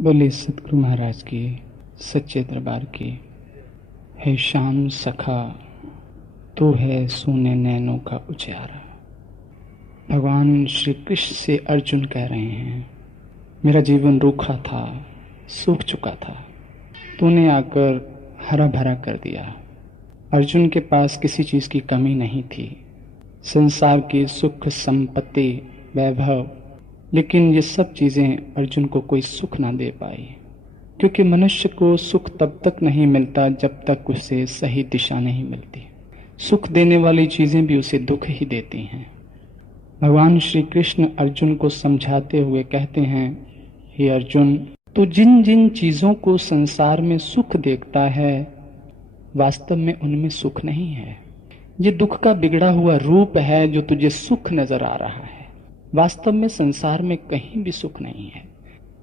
बोले सतगुरु महाराज की सच्चे दरबार की। है शाम सखा तो है सोने नैनों का उजियारा। भगवान श्री कृष्ण से अर्जुन कह रहे हैं, मेरा जीवन रूखा था, सूख चुका था, तूने आकर हरा भरा कर दिया। अर्जुन के पास किसी चीज की कमी नहीं थी, संसार की सुख संपत्ति वैभव, लेकिन ये सब चीजें अर्जुन को कोई सुख ना दे पाई, क्योंकि मनुष्य को सुख तब तक नहीं मिलता जब तक उसे सही दिशा नहीं मिलती। सुख देने वाली चीजें भी उसे दुख ही देती हैं। भगवान श्री कृष्ण अर्जुन को समझाते हुए कहते हैं, हे अर्जुन, तू जिन जिन चीजों को संसार में सुख देखता है, वास्तव में उनमें सुख नहीं है। ये दुख का बिगड़ा हुआ रूप है जो तुझे सुख नजर आ रहा है। वास्तव में संसार में कहीं भी सुख नहीं है।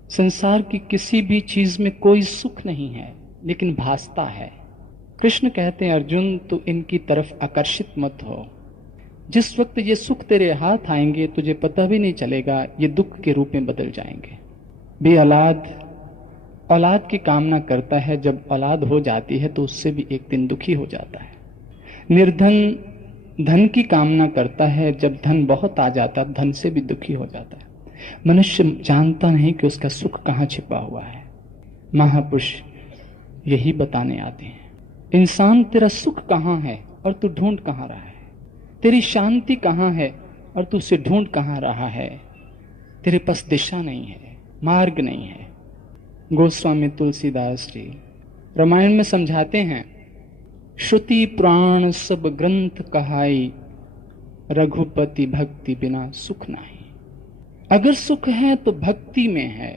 संसार की किसी भी चीज में कोई सुख नहीं है, लेकिन भासता है। कृष्ण कहते हैं, अर्जुन तू इनकी तरफ आकर्षित मत हो। जिस वक्त ये सुख तेरे हाथ आएंगे तुझे पता भी नहीं चलेगा, ये दुख के रूप में बदल जाएंगे। औलाद की कामना करता है, जब औलाद हो जाती है तो उससे भी एक दिन दुखी हो जाता है। निर्धन धन की कामना करता है, जब धन बहुत आ जाता है धन से भी दुखी हो जाता है। मनुष्य जानता नहीं कि उसका सुख कहाँ छिपा हुआ है। महापुरुष यही बताने आते हैं, इंसान तेरा सुख कहाँ है और तू ढूंढ कहाँ रहा है। तेरी शांति कहाँ है और तू उसे ढूंढ कहाँ रहा है। तेरे पास दिशा नहीं है, मार्ग नहीं है। गोस्वामी तुलसीदास जी रामायण में समझाते हैं, श्रुति प्राण सब ग्रंथ कहाई, रघुपति भक्ति बिना सुख नहीं। अगर सुख है तो भक्ति में है,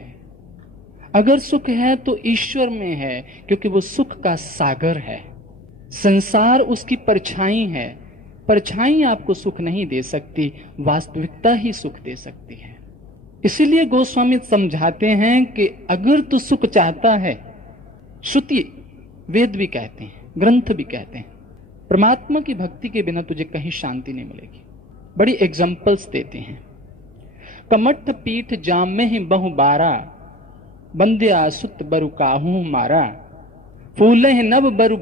अगर सुख है तो ईश्वर में है, क्योंकि वो सुख का सागर है। संसार उसकी परछाई है। परछाई आपको सुख नहीं दे सकती, वास्तविकता ही सुख दे सकती है। इसीलिए गोस्वामी समझाते हैं कि अगर तू सुख चाहता है, श्रुति वेद भी कहते हैं, ग्रंथ भी कहते हैं, परमात्मा की भक्ति के बिना तुझे कहीं शांति नहीं मिलेगी। बड़ी एग्जाम्पल्स देते हैं। कमठ पीठ जाम में ही बहु बारा, बंध्या सुत बरु काहू मारा। फूले नभ बरु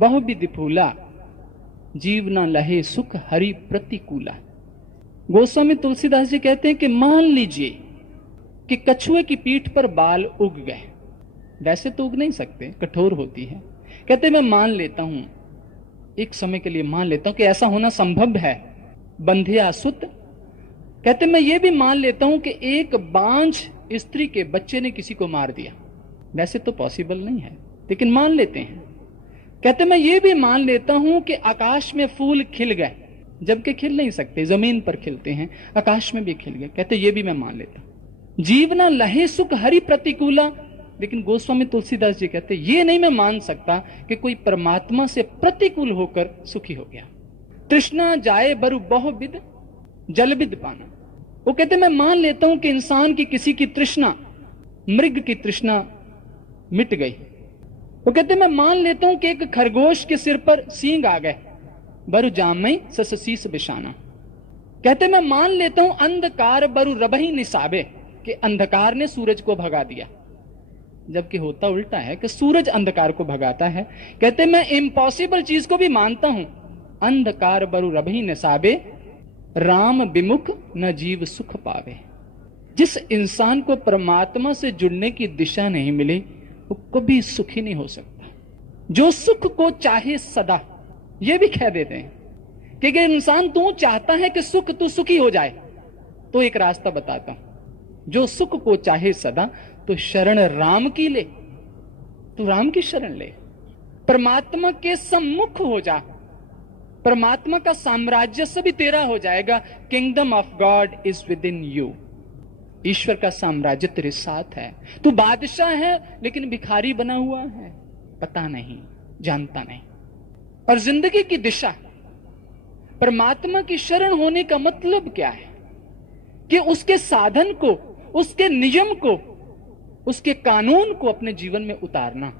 बहु विधि फूला, जीव न लहे सुख हरि प्रतिकूला। गोस्वामी तुलसीदास जी कहते हैं कि मान लीजिए कि कछुए की पीठ पर बाल उग गए। वैसे तो उग नहीं सकते, कठोर होती है। कहते मैं मान लेता हूं, एक समय के लिए मान लेता हूं कि ऐसा होना संभव है। बंध्या सुत, कहते मैं ये भी मान लेता हूं कि एक बांझ स्त्री के बच्चे ने किसी को मार दिया। वैसे तो पॉसिबल नहीं है, लेकिन मान लेते हैं। कहते मैं ये भी मान लेता हूं कि आकाश में फूल खिल गए, जबकि खिल नहीं सकते, जमीन पर खिलते हैं, आकाश में भी खिल गए। कहते ये भी मैं मान लेता हूं। जीव ना लहे सुख हरि प्रतिकूला, लेकिन गोस्वामी तुलसीदास जी कहते ये नहीं मैं मान सकता कि कोई परमात्मा से प्रतिकूल होकर सुखी हो गया। तृष्णा जाए बरु बहुविध जलविद पाना। वो कहते मैं मान लेता हूं कि इंसान की किसी की तृष्णा, मृग की तृष्णा मिट गई। वो कहते मैं मान लेता हूं कि एक खरगोश के सिर पर सींग आ गए, बरु जामई सस शीस बिछाना। कहते मैं मान लेता हूं अंधकार बरु रबही निसाबे, कि अंधकार ने सूरज को भगा दिया, जबकि होता उल्टा है कि सूरज अंधकार को भगाता है। कहते मैं इम्पॉसिबल चीज को भी मानता हूं, अंधकार बरु रबही निसाबे, राम विमुख न जीव सुख पावे। जिस इंसान को परमात्मा से जुड़ने की दिशा नहीं मिली, वो कभी सुखी नहीं हो सकता। जो सुख को चाहे सदा, ये भी कह देते हैं कि अगर इंसान तू चाहता है कि तू सुखी हो जाए, तो एक रास्ता बताता हूं। जो सुख को चाहे सदा, तो शरण राम की ले, तू राम की शरण ले। परमात्मा के सम्मुख हो जा, परमात्मा का साम्राज्य सभी तेरा हो जाएगा। Kingdom of God is within you. ईश्वर का साम्राज्य तेरे साथ है। तू बादशाह है, लेकिन भिखारी बना हुआ है, पता नहीं, जानता नहीं। और जिंदगी की दिशा, परमात्मा की शरण होने का मतलब क्या है कि उसके साधन को, उसके नियम को, उसके कानून को अपने जीवन में उतारना,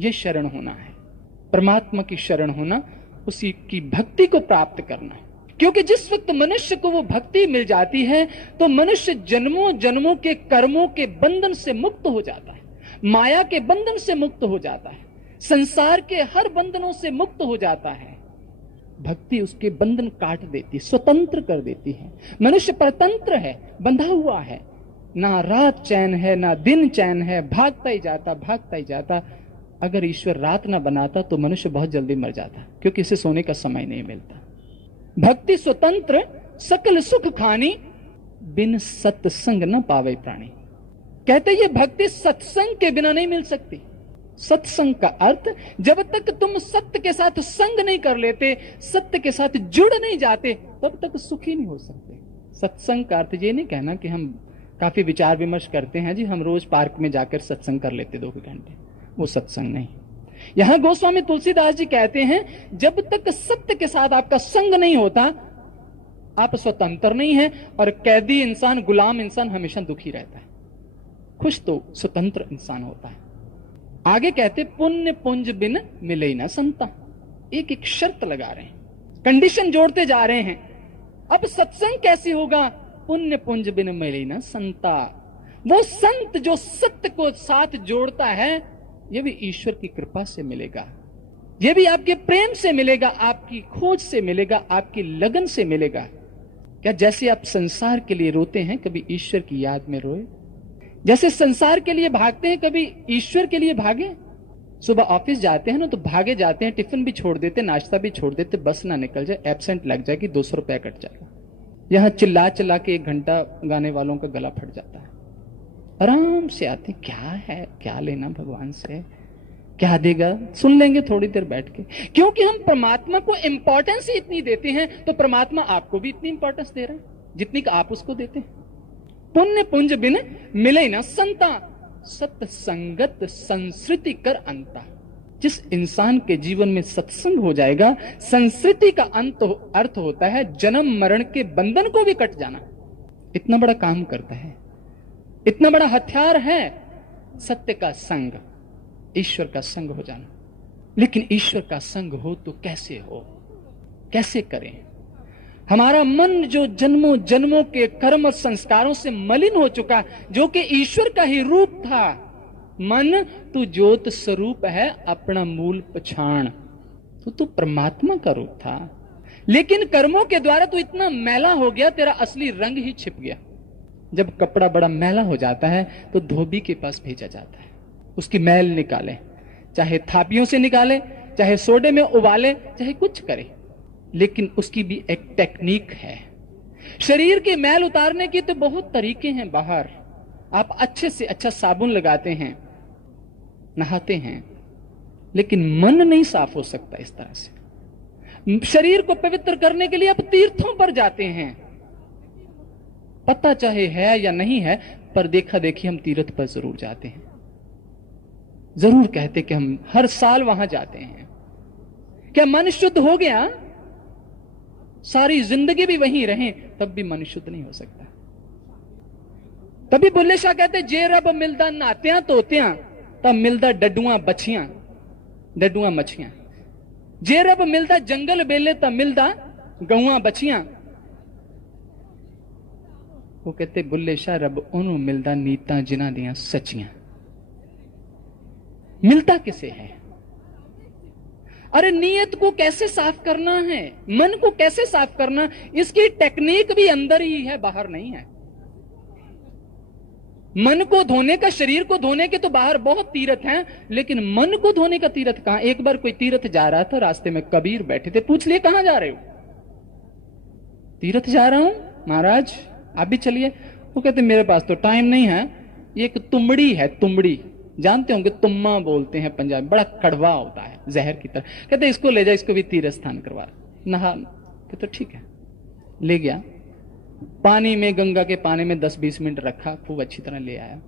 यह शरण होना है। परमात्मा की शरण होना, उसी की भक्ति को प्राप्त करना है। क्योंकि जिस वक्त मनुष्य को वो भक्ति मिल जाती है तो मनुष्य जन्मों जन्मों के कर्मों के बंधन से मुक्त हो जाता है, माया के बंधन से मुक्त हो जाता है, संसार के हर बंधनों से मुक्त हो जाता है। भक्ति उसके बंधन काट देती, स्वतंत्र कर देती है। मनुष्य परतंत्र है, बंधा हुआ है, ना रात चैन है ना दिन चैन है, भागता ही जाता भागता ही जाता। अगर ईश्वर रात ना बनाता तो मनुष्य बहुत जल्दी मर जाता, क्योंकि इसे सोने का समय नहीं मिलता। भक्ति स्वतंत्र सकल सुख खानी, बिन सत्संग न पावे प्राणी। कहते ये भक्ति सत्संग के बिना नहीं मिल सकती। सत्संग का अर्थ, जब तक तुम सत्य के साथ संग नहीं कर लेते, सत्य के साथ जुड़ नहीं जाते, तब तक सुखी नहीं हो सकते। सत्संग का अर्थ ये नहीं कहना कि हम काफी विचार विमर्श करते हैं जी, हम रोज पार्क में जाकर सत्संग कर लेते 2 घंटे, वो सत्संग नहीं। यहां गोस्वामी तुलसीदास जी कहते हैं, जब तक सत्य के साथ आपका संग नहीं होता, आप स्वतंत्र नहीं है, और कैदी इंसान, गुलाम इंसान हमेशा दुखी रहता है। खुश तो स्वतंत्र इंसान होता है। आगे कहते, पुण्य पुंज बिन मिले न संता। एक एक शर्त लगा रहे हैं, कंडीशन जोड़ते जा रहे हैं। अब सत्संग कैसे होगा? पुण्य पुंज बिन मिले न संता। वो संत जो सत्य को साथ जोड़ता है, ये भी ईश्वर की कृपा से मिलेगा, ये भी आपके प्रेम से मिलेगा, आपकी खोज से मिलेगा, आपकी लगन से मिलेगा। क्या जैसे आप संसार के लिए रोते हैं, कभी ईश्वर की याद में रोए? जैसे संसार के लिए भागते हैं, कभी ईश्वर के लिए भागे? सुबह ऑफिस जाते हैं ना, तो भागे जाते हैं, टिफिन भी छोड़ देते, नाश्ता भी छोड़ देते, बस ना निकल जाए, एब्सेंट लग जाएगी, 200 रुपया कट जाएगा। यहां चिल्ला चिल्ला के 1 घंटा गाने वालों का गला फट जाता है। आराम से आते, क्या है, क्या लेना भगवान से, क्या देगा, सुन लेंगे थोड़ी देर बैठ के। क्योंकि हम परमात्मा को इंपॉर्टेंस ही इतनी देते हैं, तो परमात्मा आपको भी इतनी इंपॉर्टेंस दे रहा है जितनी कि आप उसको देते हैं। पुण्य पुंज बिन मिले न संता, सत संगत संस्कृति कर अंता। जिस इंसान के जीवन में सत्संग हो जाएगा, संस्कृति का अर्थ होता है जन्म मरण के बंधन को भी कट जाना। इतना बड़ा काम करता है, इतना बड़ा हथियार है सत्य का संग, ईश्वर का संग हो जाना। लेकिन ईश्वर का संग हो तो कैसे हो, कैसे करें? हमारा मन जो जन्मों जन्मों के कर्म और संस्कारों से मलिन हो चुका, जो कि ईश्वर का ही रूप था। मन तू ज्योत स्वरूप है, अपना मूल पछाण। तो तू परमात्मा का रूप था, लेकिन कर्मों के द्वारा तू इतना मैला हो गया, तेरा असली रंग ही छिप गया। जब कपड़ा बड़ा मैला हो जाता है तो धोबी के पास भेजा जाता है, उसकी मैल निकाले, चाहे थापियों से निकाले, चाहे सोडे में उबाले, चाहे कुछ करे, लेकिन उसकी भी एक टेक्निक है। शरीर की मैल उतारने की तो बहुत तरीके हैं बाहर। आप अच्छे से अच्छा साबुन लगाते हैं, नहाते हैं, लेकिन मन नहीं साफ हो सकता इस तरह से। शरीर को पवित्र करने के लिए आप तीर्थों पर जाते हैं, पता चाहे है या नहीं है, पर देखा देखी हम तीर्थ पर जरूर जाते हैं। जरूर कहते कि हम हर साल वहां जाते हैं। क्या मन शुद्ध हो गया? सारी जिंदगी भी वहीं रहें तब भी मन शुद्ध नहीं हो सकता। तभी बुल्ले शाह कहते, जे रब मिलदा नात्या तोत्या, तब मिलदा डडुआ बछियां, डडुआ मछियां। जे रब मिलदा जंगल बेले, तब मिलदा गौआ बछियां। वो कहते, बुल्ले शाह रब ओनू मिलदा नीता जिन्हां दियां सचियां। मिलता किसे है? अरे नीयत को कैसे साफ करना है, मन को कैसे साफ करना, इसकी टेक्निक भी अंदर ही है, बाहर नहीं है। मन को धोने का, शरीर को धोने के तो बाहर बहुत तीर्थ हैं, लेकिन मन को धोने का तीर्थ कहां? एक बार कोई तीर्थ जा रहा था, रास्ते में कबीर बैठे थे, पूछ लिए कहां जा रहे हो? तीर्थ जा रहा हूं महाराज, आप भी चलिए। वो कहते मेरे पास तो टाइम नहीं है। ये एक तुमड़ी है, तुमड़ी जानते होंगे, तुम्मा बोलते हैं पंजाबी, बड़ा कड़वा होता है, जहर की तरह। कहते इसको ले जा, इसको भी तीर्थ स्थान करवा नहा। कहते ठीक है, ले गया। पानी में, गंगा के पानी में 10-20 मिनट रखा, खूब अच्छी तरह ले आया।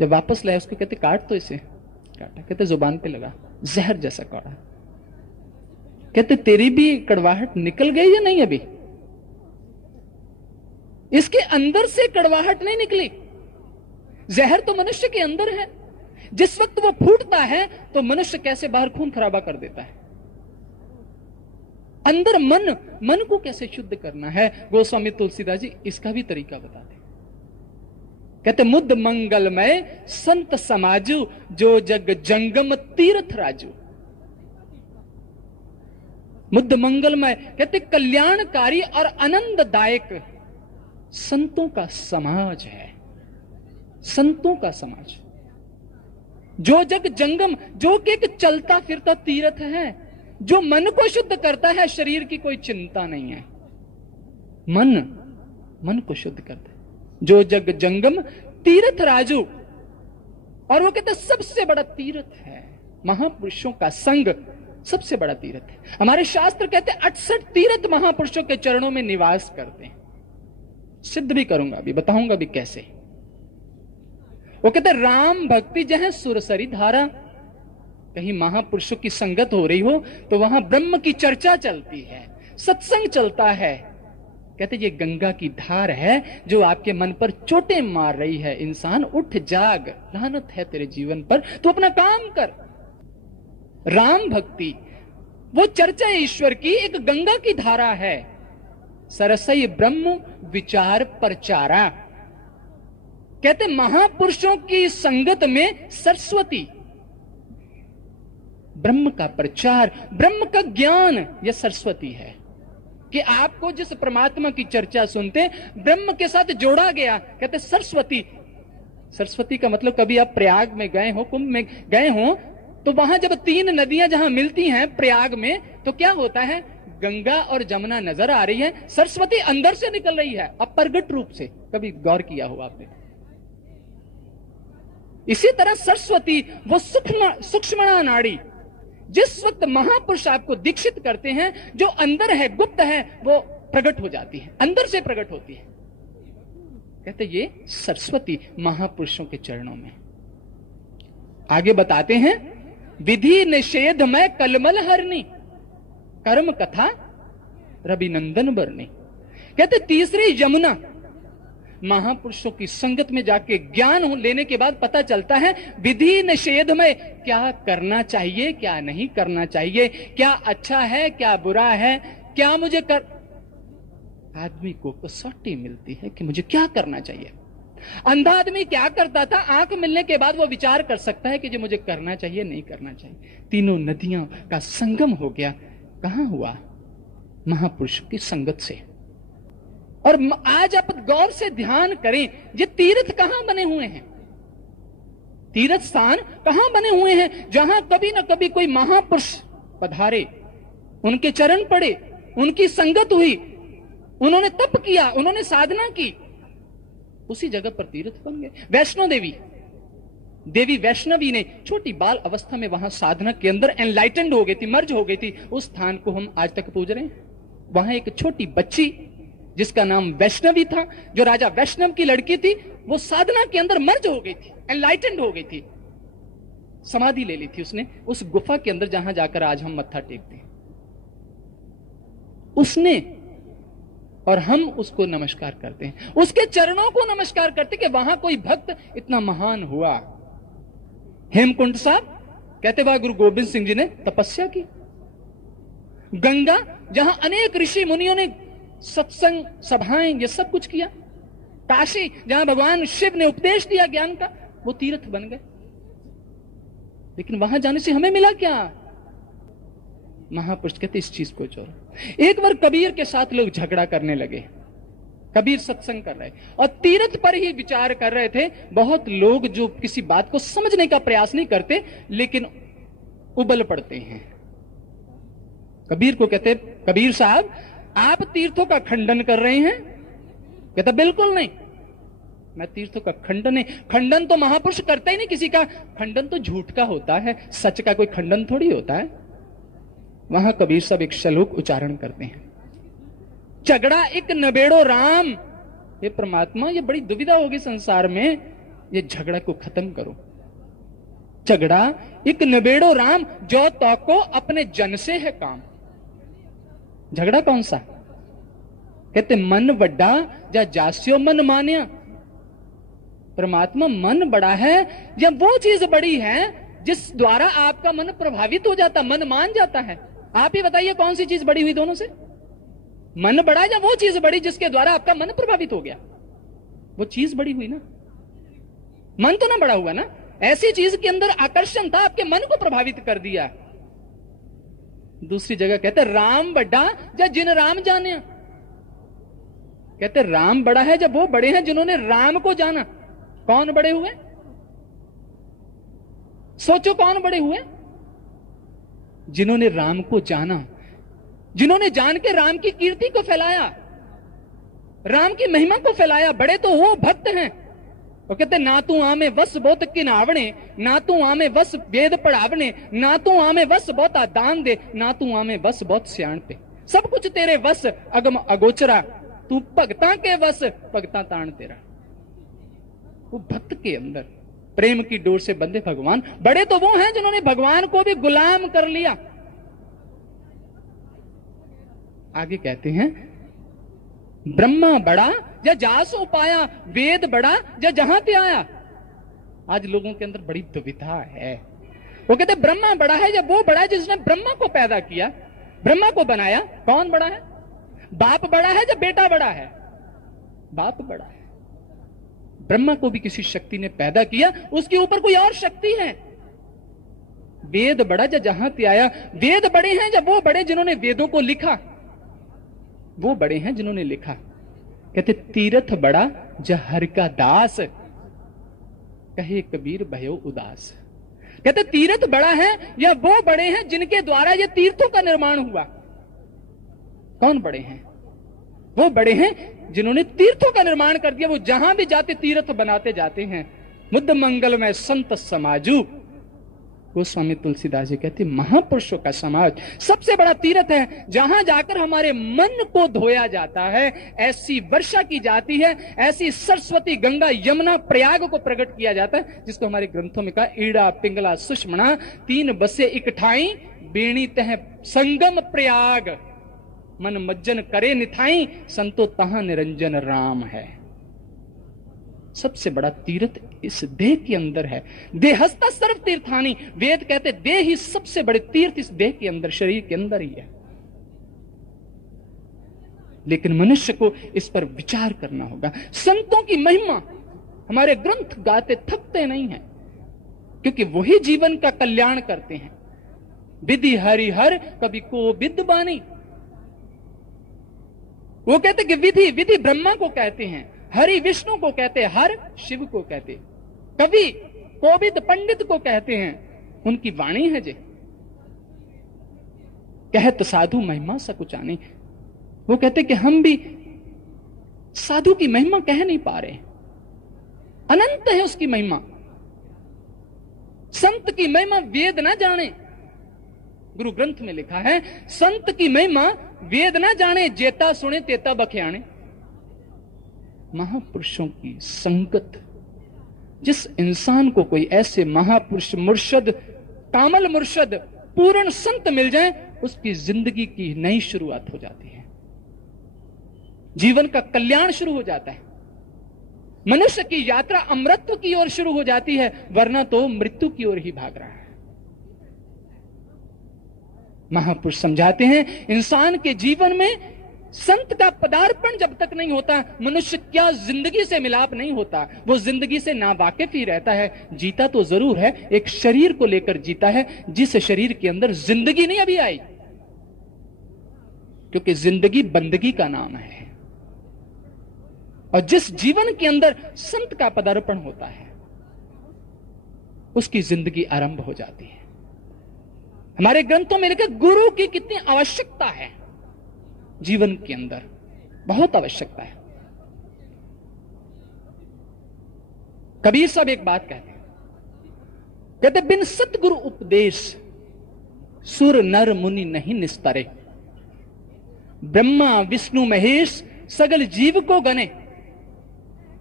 जब वापस लाया उसको कहते काट तो इसे। काटा, कहते जुबान पे लगा, जहर जैसा कौड़ा। कहते तेरी भी कड़वाहट निकल गई या नहीं? अभी इसके अंदर से कड़वाहट नहीं निकली। जहर तो मनुष्य के अंदर है, जिस वक्त वो फूटता है तो मनुष्य कैसे बाहर खून खराबा कर देता है। अंदर मन को कैसे शुद्ध करना है, गोस्वामी तुलसीदास जी इसका भी तरीका बताते हैं। कहते मुद्द मंगलमय संत समाजु, जो जग जंगम तीर्थ राजू। मुद्द मंगलमय कहते कल्याणकारी और आनंददायक संतों का समाज है, संतों का समाज। जो जग जंगम, जो कि एक चलता फिरता तीर्थ है, जो मन को शुद्ध करता है, शरीर की कोई चिंता नहीं है, मन को शुद्ध करता है। जो जग जंगम तीर्थ राजू, और वो कहते सबसे बड़ा तीर्थ है महापुरुषों का संग, सबसे बड़ा तीर्थ है। हमारे शास्त्र कहते 68 तीर्थ महापुरुषों के चरणों में निवास करते हैं। सिद्ध भी करूंगा, अभी बताऊंगा भी कैसे। वो कहते राम भक्ति जहां सुरसरी धारा, कहीं महापुरुषों की संगत हो रही हो तो वहां ब्रह्म की चर्चा चलती है, सत्संग चलता है। कहते ये गंगा की धार है जो आपके मन पर चोटें मार रही है। इंसान उठ जाग, लानत है तेरे जीवन पर, तू अपना काम कर। राम भक्ति वो चर्चा ईश्वर की एक गंगा की धारा है। सरसई ब्रह्म विचार प्रचारा, कहते महापुरुषों की संगत में सरस्वती, ब्रह्म का प्रचार, ब्रह्म का ज्ञान, यह सरस्वती है। कि आपको जिस परमात्मा की चर्चा सुनते ब्रह्म के साथ जोड़ा गया, कहते सरस्वती। सरस्वती का मतलब कभी आप प्रयाग में गए हो, कुंभ में गए हो, तो वहां जब 3 नदियां जहां मिलती हैं प्रयाग में, तो क्या होता है, गंगा और जमुना नजर आ रही है, सरस्वती अंदर से निकल रही है अप्रगट रूप से। कभी गौर किया हो आपने? इसी तरह सरस्वती वो सूक्ष्म नाड़ी, जिस वक्त महापुरुष आपको दीक्षित करते हैं, जो अंदर है, गुप्त है, वो प्रकट हो जाती है, अंदर से प्रकट होती है। कहते ये सरस्वती महापुरुषों के चरणों में। आगे बताते हैं विधि निषेध में कलमल हरनी, कर्म कथा रविनंदन बरनी। कहते तीसरी यमुना, महापुरुषों की संगत में जाके ज्ञान लेने के बाद पता चलता है विधि निषेध में क्या करना चाहिए, क्या नहीं करना चाहिए, क्या अच्छा है, क्या बुरा है, क्या मुझे कर। आदमी को कसौटी मिलती है कि मुझे क्या करना चाहिए। अंधा आदमी क्या करता था, आंख मिलने के बाद वो विचार कर सकता है कि जो मुझे करना चाहिए, नहीं करना चाहिए। तीनों नदियों का संगम हो गया। कहां हुआ? महापुरुषों की संगत से। और आज आप गौर से ध्यान करें, ये तीर्थ कहां बने हुए हैं, तीर्थ स्थान कहां बने हुए हैं, जहां कभी ना कभी कोई महापुरुष पधारे, उनके चरण पड़े, उनकी संगत हुई, उन्होंने तप किया, उन्होंने साधना की, उसी जगह पर तीर्थ बन गए। वैष्णो देवी वैष्णवी ने छोटी बाल अवस्था में वहां साधना के अंदर एनलाइटेंड हो गई थी, मर्ज हो गई थी। उस स्थान को हम आज तक पूज रहे हैं। वहां एक छोटी बच्ची जिसका नाम वैष्णवी था, जो राजा वैष्णव की लड़की थी, वो साधना के अंदर मर्ज हो गई थी, एनलाइटेंड हो गई थी, समाधि ले ली थी उसने उस गुफा के अंदर जहां जाकर आज हम मत्था टेकते हैं। उसने और हम उसको नमस्कार करते हैं, उसके चरणों को नमस्कार करते कि वहां कोई भक्त इतना महान हुआ। हेमकुंड साहब कहते वहां गुरु गोबिंद सिंह जी ने तपस्या की। गंगा जहां अनेक ऋषि मुनियों ने सत्संग सभाएं ये सब कुछ किया। काशी जहां भगवान शिव ने उपदेश दिया ज्ञान का, वो तीर्थ बन गए। लेकिन वहां जाने से हमें मिला क्या? महापुरुष कहते इस चीज को छोड़ो। एक बार कबीर के साथ लोग झगड़ा करने लगे। कबीर सत्संग कर रहे और तीर्थ पर ही विचार कर रहे थे। बहुत लोग जो किसी बात को समझने का प्रयास नहीं करते लेकिन उबल पड़ते हैं। कबीर को कहते, कबीर साहब आप तीर्थों का खंडन कर रहे हैं? कहता बिल्कुल नहीं, मैं तीर्थों का खंडन नहीं। खंडन तो महापुरुष करते ही नहीं किसी का, खंडन तो झूठ का होता है, सच का कोई खंडन थोड़ी होता है। वहां कबीर साहब एक श्लोक उच्चारण करते हैं, झगड़ा एक नबेड़ो राम। ये परमात्मा, ये बड़ी दुविधा होगी संसार में, ये झगड़ा को खत्म करो। झगड़ा एक नबेड़ो राम, जो तो को अपने जन से है काम। झगड़ा कौन सा? कहते मन बड़ा या जास्यो मन मान्या। परमात्मा मन बड़ा है या वो चीज बड़ी है जिस द्वारा आपका मन प्रभावित हो जाता, मन मान जाता है। आप ही बताइए कौन सी चीज बड़ी हुई दोनों से? मन बड़ा या वो चीज बड़ी जिसके द्वारा आपका मन प्रभावित हो गया? वो चीज बड़ी हुई ना, मन तो ना बड़ा हुआ ना। ऐसी चीज के अंदर आकर्षण था, आपके मन को प्रभावित कर दिया। दूसरी जगह कहते राम बड़ा या जिन राम जाने। कहते राम बड़ा है जब वो बड़े हैं जिन्होंने राम को जाना। कौन बड़े हुए? सोचो कौन बड़े हुए? जिन्होंने राम को जाना, जिन्होंने जान के राम की कीर्ति को फैलाया, राम की महिमा को फैलाया। बड़े तो वो भक्त हैं। वो कहते ना तू आमे वस बहुत किनावणे, ना तू आमे वस वेद पढ़ावणे, ना तू आमे वस बहुता दान दे, ना तू आमे वस बहुत सियाण पे। सब कुछ तेरे वस अगम अगोचरा, तू भगता के वस भगता ताण तेरा। वो भक्त के अंदर प्रेम की डोर से बंधे भगवान। बड़े तो वो हैं जिन्होंने भगवान को भी गुलाम कर लिया। आगे कहते हैं ब्रह्मा बड़ा या जासो पाया, वेद बड़ा या जहां पे आया। आज लोगों के अंदर बड़ी दुविधा है। वो कहते ब्रह्मा बड़ा है या वो बड़ा है जिसने ब्रह्मा को पैदा किया, ब्रह्मा को बनाया। कौन बड़ा है? बाप बड़ा है या बेटा बड़ा है? बाप बड़ा है। ब्रह्मा को भी किसी शक्ति ने पैदा किया, उसके ऊपर कोई और शक्ति है। वेद बड़ा या जहां पे आया। वेद बड़े हैं या वो बड़े जिन्होंने वेदों को लिखा, वो बड़े हैं जिन्होंने लिखा। कहते तीर्थ बड़ा जहर का दास, कहे कबीर भयो उदास। कहते तीर्थ बड़ा है या वो बड़े हैं जिनके द्वारा ये तीर्थों का निर्माण हुआ। कौन बड़े हैं? वो बड़े हैं जिन्होंने तीर्थों का निर्माण कर दिया। वो जहां भी जाते तीर्थ बनाते जाते हैं। मुद्द मंगल में संत समाजू। गोस्वामी तुलसीदास जी कहते महापुरुषों का समाज सबसे बड़ा तीर्थ है, जहां जाकर हमारे मन को धोया जाता है। ऐसी वर्षा की जाती है, ऐसी सरस्वती गंगा यमुना प्रयाग को प्रकट किया जाता है, जिसको हमारे ग्रंथों में कहा ईड़ा पिंगला सुषमणा तीन बसे इकठाई, बेणी तह संगम प्रयाग, मन मज्जन करे निथाई, संतो तहां निरंजन राम है। सबसे बड़ा तीर्थ इस देह के अंदर है। देहस्ता सर्व तीर्थानी। वेद कहते देह ही सबसे बड़े तीर्थ इस देह के अंदर, शरीर के अंदर ही है। लेकिन मनुष्य को इस पर विचार करना होगा। संतों की महिमा हमारे ग्रंथ गाते थकते नहीं हैं, क्योंकि वही जीवन का कल्याण करते हैं। विधि हरिहर कभी को विद बानी। वो कहते कि विधि, विधि ब्रह्मा को कहते हैं, हरि विष्णु को कहते हैं, हर शिव को कहते हैं, कवि कोविद पंडित को कहते हैं। उनकी वाणी है जे कहत साधु महिमा सकुचानी। वो कहते कि हम भी साधु की महिमा कह नहीं पा रहे। अनंत है उसकी महिमा। संत की महिमा वेद ना जाने। गुरु ग्रंथ में लिखा है संत की महिमा वेद ना जाने, जेता सुने तेता बख्याने। महापुरुषों की संगत, जिस इंसान को कोई ऐसे महापुरुष मुर्शद, कामल मुर्शद, पूर्ण संत मिल जाए, उसकी जिंदगी की नई शुरुआत हो जाती है। जीवन का कल्याण शुरू हो जाता है। मनुष्य की यात्रा अमृतत्व की ओर शुरू हो जाती है, वरना तो मृत्यु की ओर ही भाग रहा है। महापुरुष समझाते हैं इंसान के जीवन में संत का पदार्पण जब तक नहीं होता, मनुष्य क्या जिंदगी से मिलाप नहीं होता। वो जिंदगी से नावाकिफ ही रहता है। जीता तो जरूर है, एक शरीर को लेकर जीता है, जिस शरीर के अंदर जिंदगी नहीं अभी आई, क्योंकि जिंदगी बंदगी का नाम है। और जिस जीवन के अंदर संत का पदार्पण होता है, उसकी जिंदगी आरंभ हो जाती है। हमारे ग्रंथों में लिखा गुरु की कितनी आवश्यकता है जीवन के अंदर, बहुत आवश्यकता है। कबीर साहब एक बात कहते हैं, कहते बिन सतगुरु उपदेश सुर नर मुनि नहीं निस्तरे। ब्रह्मा विष्णु महेश सगल जीव को गने,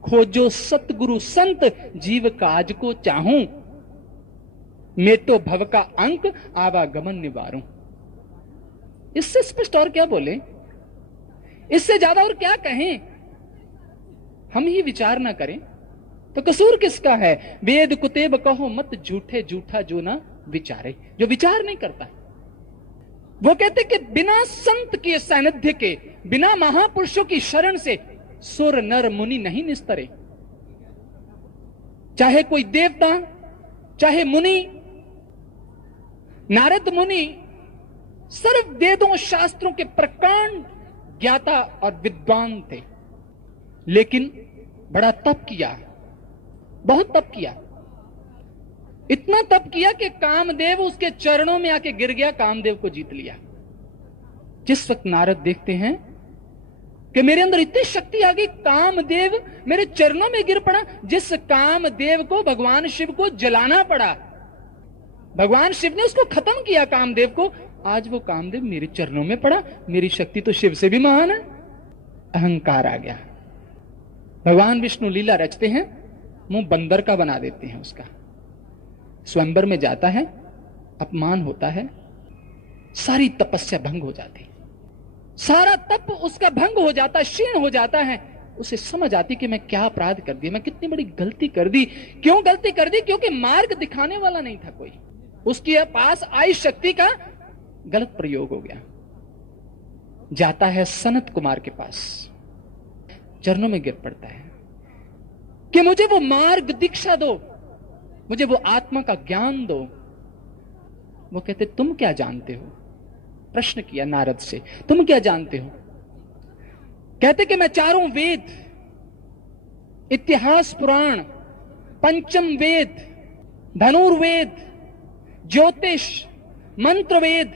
खोजो सतगुरु संत जीव काज को चाहूं। मेटो भव का अंक आवागमन निवारूं। इससे स्पष्ट और क्या बोले, इससे ज्यादा और क्या कहें। हम ही विचार ना करें तो कसूर किसका है। वेद कुतेब कहो मत झूठे, झूठा जो ना विचारे। जो विचार नहीं करता, वो कहते कि बिना संत के सानिध्य के, बिना महापुरुषों की शरण से सुर नर मुनि नहीं निस्तरे। चाहे कोई देवता, चाहे मुनि, नारद मुनि सर्व वेदों शास्त्रों के प्रकांड ज्ञाता और विद्वान थे, लेकिन बड़ा तप किया, बहुत तप किया। इतना तप किया कि कामदेव उसके चरणों में आके गिर गया, कामदेव को जीत लिया। जिस वक्त नारद देखते हैं कि मेरे अंदर इतनी शक्ति आ गई, कामदेव मेरे चरणों में गिर पड़ा, जिस कामदेव को भगवान शिव को जलाना पड़ा, भगवान शिव ने उसको खत्म किया कामदेव को, आज वो कामदेव मेरे चरणों में पड़ा, मेरी शक्ति तो शिव से भी महान है। अहंकार आ गया। भगवान विष्णु लीला रचते हैं, मुंह बंदर का बना देते हैं उसका, स्वयंवर में जाता है, अपमान होता है, सारी तपस्या भंग हो जाती, सारा तप उसका भंग हो जाता, क्षीण हो जाता है। उसे समझ आती कि मैं क्या अपराध कर दिया, मैं कितनी बड़ी गलती कर दी। क्यों गलती कर दी? क्योंकि मार्ग दिखाने वाला नहीं था कोई, उसके पास आई शक्ति का गलत प्रयोग हो गया। जाता है सनत कुमार के पास, चरणों में गिर पड़ता है कि मुझे वो मार्ग दीक्षा दो, मुझे वो आत्मा का ज्ञान दो। वो कहते तुम क्या जानते हो? प्रश्न किया नारद से, तुम क्या जानते हो? कहते कि मैं चारों वेद, इतिहास पुराण, पंचम वेद, धनुर्वेद, ज्योतिष, मंत्र वेद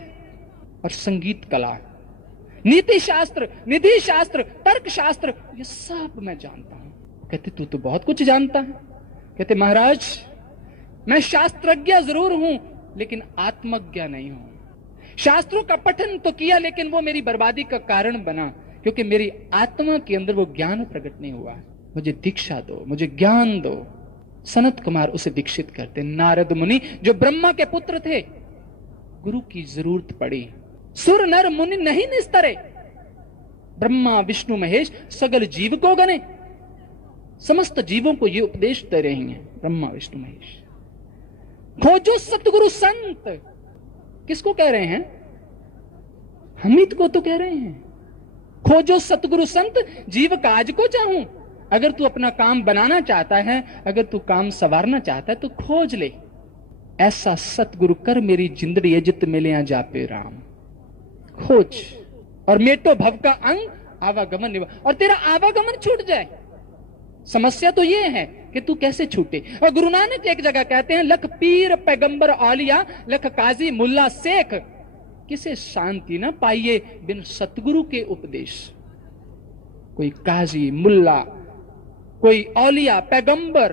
और संगीत कला, नीति शास्त्र, निधि शास्त्र, तर्क शास्त्र, ये सब मैं जानता हूं। कहते तू तो बहुत कुछ जानता है। कहते महाराज मैं शास्त्रज्ञ जरूर हूं, लेकिन आत्मज्ञ नहीं हूं। शास्त्रों का पठन तो किया, लेकिन वो मेरी बर्बादी का कारण बना, क्योंकि मेरी आत्मा के अंदर वो ज्ञान प्रकट नहीं हुआ। मुझे दीक्षा दो, मुझे ज्ञान दो। सनत कुमार उसे दीक्षित करते। नारद मुनि जो ब्रह्मा के पुत्र थे, गुरु की जरूरत पड़ी। सुर नर मुनि नहीं निस्तरे, ब्रह्मा विष्णु महेश सगल जीव को गने, समस्त जीवों को ये उपदेश दे रहे हैं ब्रह्मा विष्णु महेश। खोजो सतगुरु संत, किसको कह रहे हैं? हमित को तो कह रहे हैं। खोजो सतगुरु संत, जीव काज को चाहूं। अगर तू अपना काम बनाना चाहता है, अगर तू काम संवारना चाहता है, तो खोज ले ऐसा सतगुरु कर मेरी जिंदड़ी जित मिले जापे राम। खोज और मेटो भव का अंग आवागमन निभा, और तेरा आवागमन छूट जाए। समस्या तो ये है कि तू कैसे छूटे। और गुरु नानक एक जगह कहते हैं, लख पीर पैगंबर औलिया, लख काजी मुल्ला शेख, किसे शांति ना पाइए बिन सतगुरु के उपदेश। कोई काजी मुल्ला, कोई औलिया, पैगंबर,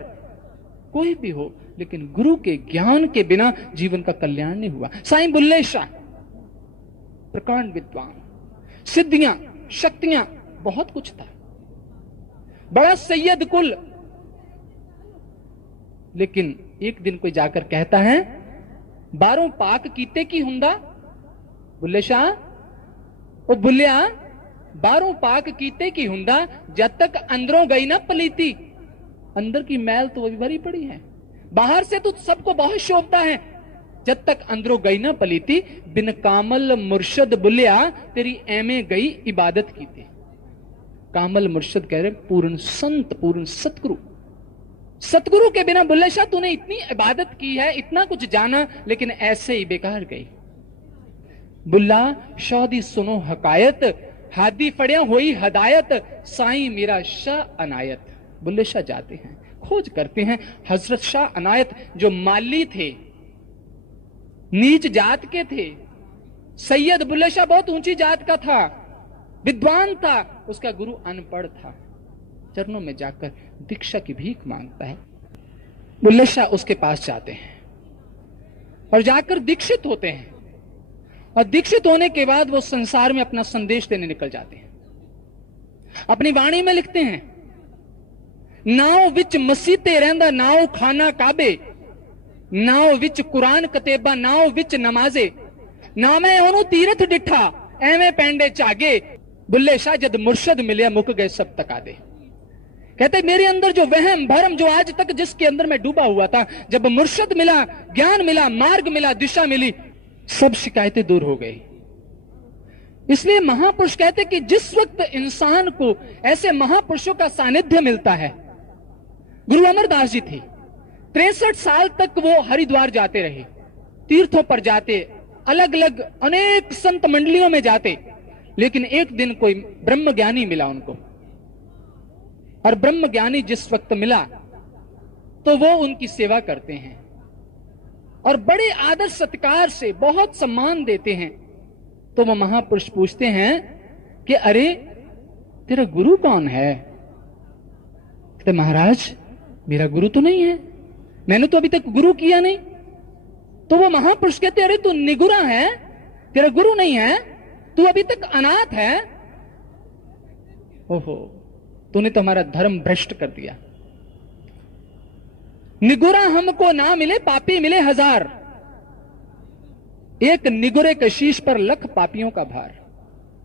कोई भी हो, लेकिन गुरु के ज्ञान के बिना जीवन का कल्याण नहीं हुआ। साईं बुल्ले शाह प्रकांड विद्वान, सिद्धियां, शक्तियां, बहुत कुछ था, बड़ा सैयद कुल। लेकिन एक दिन कोई जाकर कहता है, 12 पाक कीते की हुंदा। बुल्ले शाह, ओ बुल्लिया, 12 पाक कीते की हुंदा, जब तक अंदरों गई ना पलीती। अंदर की मैल तो अभी भरी पड़ी है, बाहर से तो सबको बहुत शोभता है, जब तक अंदरों गई ना पलीती। बिन कामल मुर्शद बुल्लिया, तेरी एमे गई इबादत की थी। कामल मुर्शद कह रहे पूर्ण संत, पूर्ण सतगुरु। सतगुरु के बिना बुल्ले शाह तूने इतनी इबादत की है, इतना कुछ जाना, लेकिन ऐसे ही बेकार गई। बुल्ला शौदी सुनो हकायत, हादी फड़िया हुई हदायत, साईं मेरा शाह अनायत। बुल्ले शाह जाते हैं, खोज करते हैं। हजरत शाह अनायत जो माली थे, नीच जात के थे। सैयद बुल्ले शाह बहुत ऊंची जात का था, विद्वान था, उसका गुरु अनपढ़ था। चरणों में जाकर दीक्षा की भीख मांगता है। बुल्ले शाह उसके पास जाते हैं और जाकर दीक्षित होते हैं, और दीक्षित होने के बाद वो संसार में अपना संदेश देने निकल जाते हैं। अपनी वाणी में लिखते हैं, नाव विच मसीते रहंदा, नाव खाना काबे, नाव विच कुरान कतेबा, नाव विच नमाजे, ना मैं ओनू तीरथ डिठा, एवें पैंडे चागे। बुल्ले शाह जद मुर्शद मिले मुक गए सब तकादे। कहते मेरे अंदर जो वहम भरम, जो आज तक जिसके अंदर मैं डूबा हुआ था, जब मुर्शद मिला, ज्ञान मिला, मार्ग मिला, दिशा मिली, सब शिकायतें दूर हो गई। इसलिए महापुरुष कहते कि जिस वक्त इंसान को ऐसे महापुरुषों का सानिध्य मिलता है, गुरु अमरदास जी थे, 63 साल तक वो हरिद्वार जाते रहे, तीर्थों पर जाते, अलग अलग अनेक संत मंडलियों में जाते, लेकिन एक दिन कोई ब्रह्म ज्ञानी मिला उनको, और ब्रह्म ज्ञानी जिस वक्त मिला तो वो उनकी सेवा करते हैं और बड़े आदर सत्कार से बहुत सम्मान देते हैं। तो वो महापुरुष पूछते हैं कि अरे तेरा गुरु कौन है? कहते महाराज मेरा गुरु तो नहीं है, मैंने तो अभी तक गुरु किया नहीं। तो वो महापुरुष कहते अरे तू निगुरा है, तेरा गुरु नहीं है, तू अभी तक अनाथ है। ओहो, तूने तो हमारा धर्म भ्रष्ट कर दिया। निगुरा हमको ना मिले, पापी मिले हजार, एक निगुरे के शीश पर लख पापियों का भार,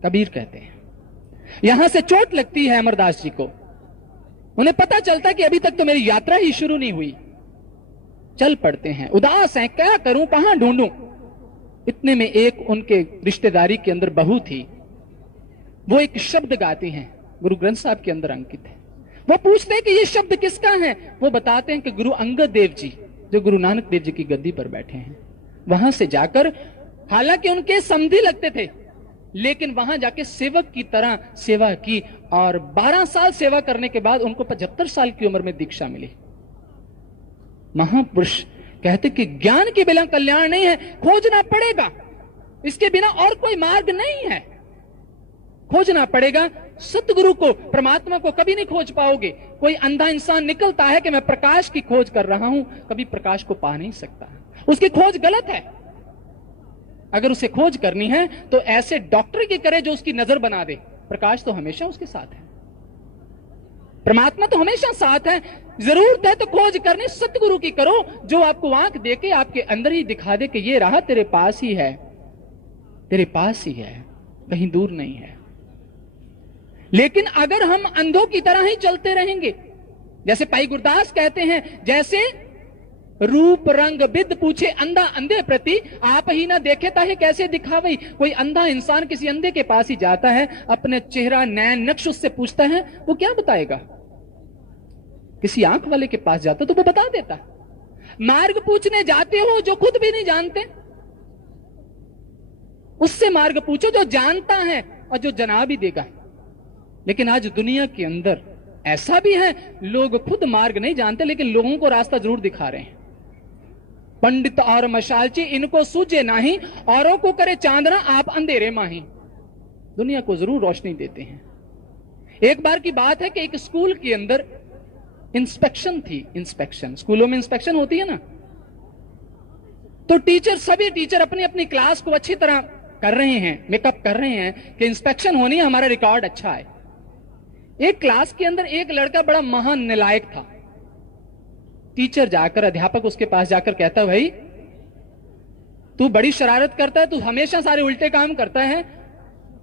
कबीर कहते हैं। यहां से चोट लगती है अमरदास जी को। उन्हें पता चलता कि अभी तक तो मेरी यात्रा ही शुरू नहीं हुई। चल पड़ते हैं, उदास हैं, क्या करूं, कहां ढूंढूं। इतने में एक उनके रिश्तेदारी के अंदर बहू थी, वो एक शब्द गाती हैं, गुरु ग्रंथ साहब के अंदर अंकित है। वो पूछते हैं कि ये शब्द किसका है? वो बताते हैं कि गुरु अंगद देव जी, जो गुरु नानक देव जी की गद्दी पर बैठे हैं, वहां से जाकर, हालांकि उनके समधी लगते थे, लेकिन वहां जाके सेवक की तरह सेवा की और 12 साल सेवा करने के बाद उनको 75 साल की उम्र में दीक्षा मिली। महापुरुष कहते कि ज्ञान के बिना कल्याण नहीं है, खोजना पड़ेगा, इसके बिना और कोई मार्ग नहीं है, खोजना पड़ेगा। सतगुरु को, परमात्मा को कभी नहीं खोज पाओगे। कोई अंधा इंसान निकलता है कि मैं प्रकाश की खोज कर रहा हूं, कभी प्रकाश को पा नहीं सकता, उसकी खोज गलत है। अगर उसे खोज करनी है तो ऐसे डॉक्टर की करे जो उसकी नजर बना दे। प्रकाश तो हमेशा उसके साथ है, परमात्मा तो हमेशा साथ है। जरूरत है तो खोज करनी सतगुरु की करो, जो आपको आंख देके आपके अंदर ही दिखा दे कि ये रहा, तेरे पास ही है, तेरे पास ही है, कहीं दूर नहीं है। लेकिन अगर हम अंधों की तरह ही चलते रहेंगे, जैसे भाई गुरदास कहते हैं, जैसे रूप रंग बिद पूछे अंधा अंधे प्रति, आप ही ना देखे ताहे कैसे दिखावई। कोई अंधा इंसान किसी अंधे के पास ही जाता है, अपने चेहरा नैन नक्श उससे पूछता है, वो क्या बताएगा? किसी आंख वाले के पास जाता तो वो बता देता। मार्ग पूछने जाते हो जो खुद भी नहीं जानते, उससे मार्ग पूछो जो जानता है और जो जना भी देगा। लेकिन आज दुनिया के अंदर ऐसा भी है, लोग खुद मार्ग नहीं जानते लेकिन लोगों को रास्ता जरूर दिखा रहे हैं। पंडित और मशालची इनको सूझे नहीं, औरों को करे चांदना, आप अंधेरे माही। दुनिया को जरूर रोशनी देते हैं। एक बार की बात है कि एक स्कूल के अंदर इंस्पेक्शन थी। इंस्पेक्शन, स्कूलों में इंस्पेक्शन होती है ना, तो टीचर, सभी टीचर अपनी अपनी क्लास को अच्छी तरह कर रहे हैं, मेकअप कर रहे हैं कि इंस्पेक्शन होनी है, हमारा रिकॉर्ड अच्छा है। एक क्लास के अंदर एक लड़का बड़ा महान नालायक था। टीचर जाकर, अध्यापक उसके पास जाकर कहता, भाई तू बड़ी शरारत करता है, तू हमेशा सारे उल्टे काम करता है,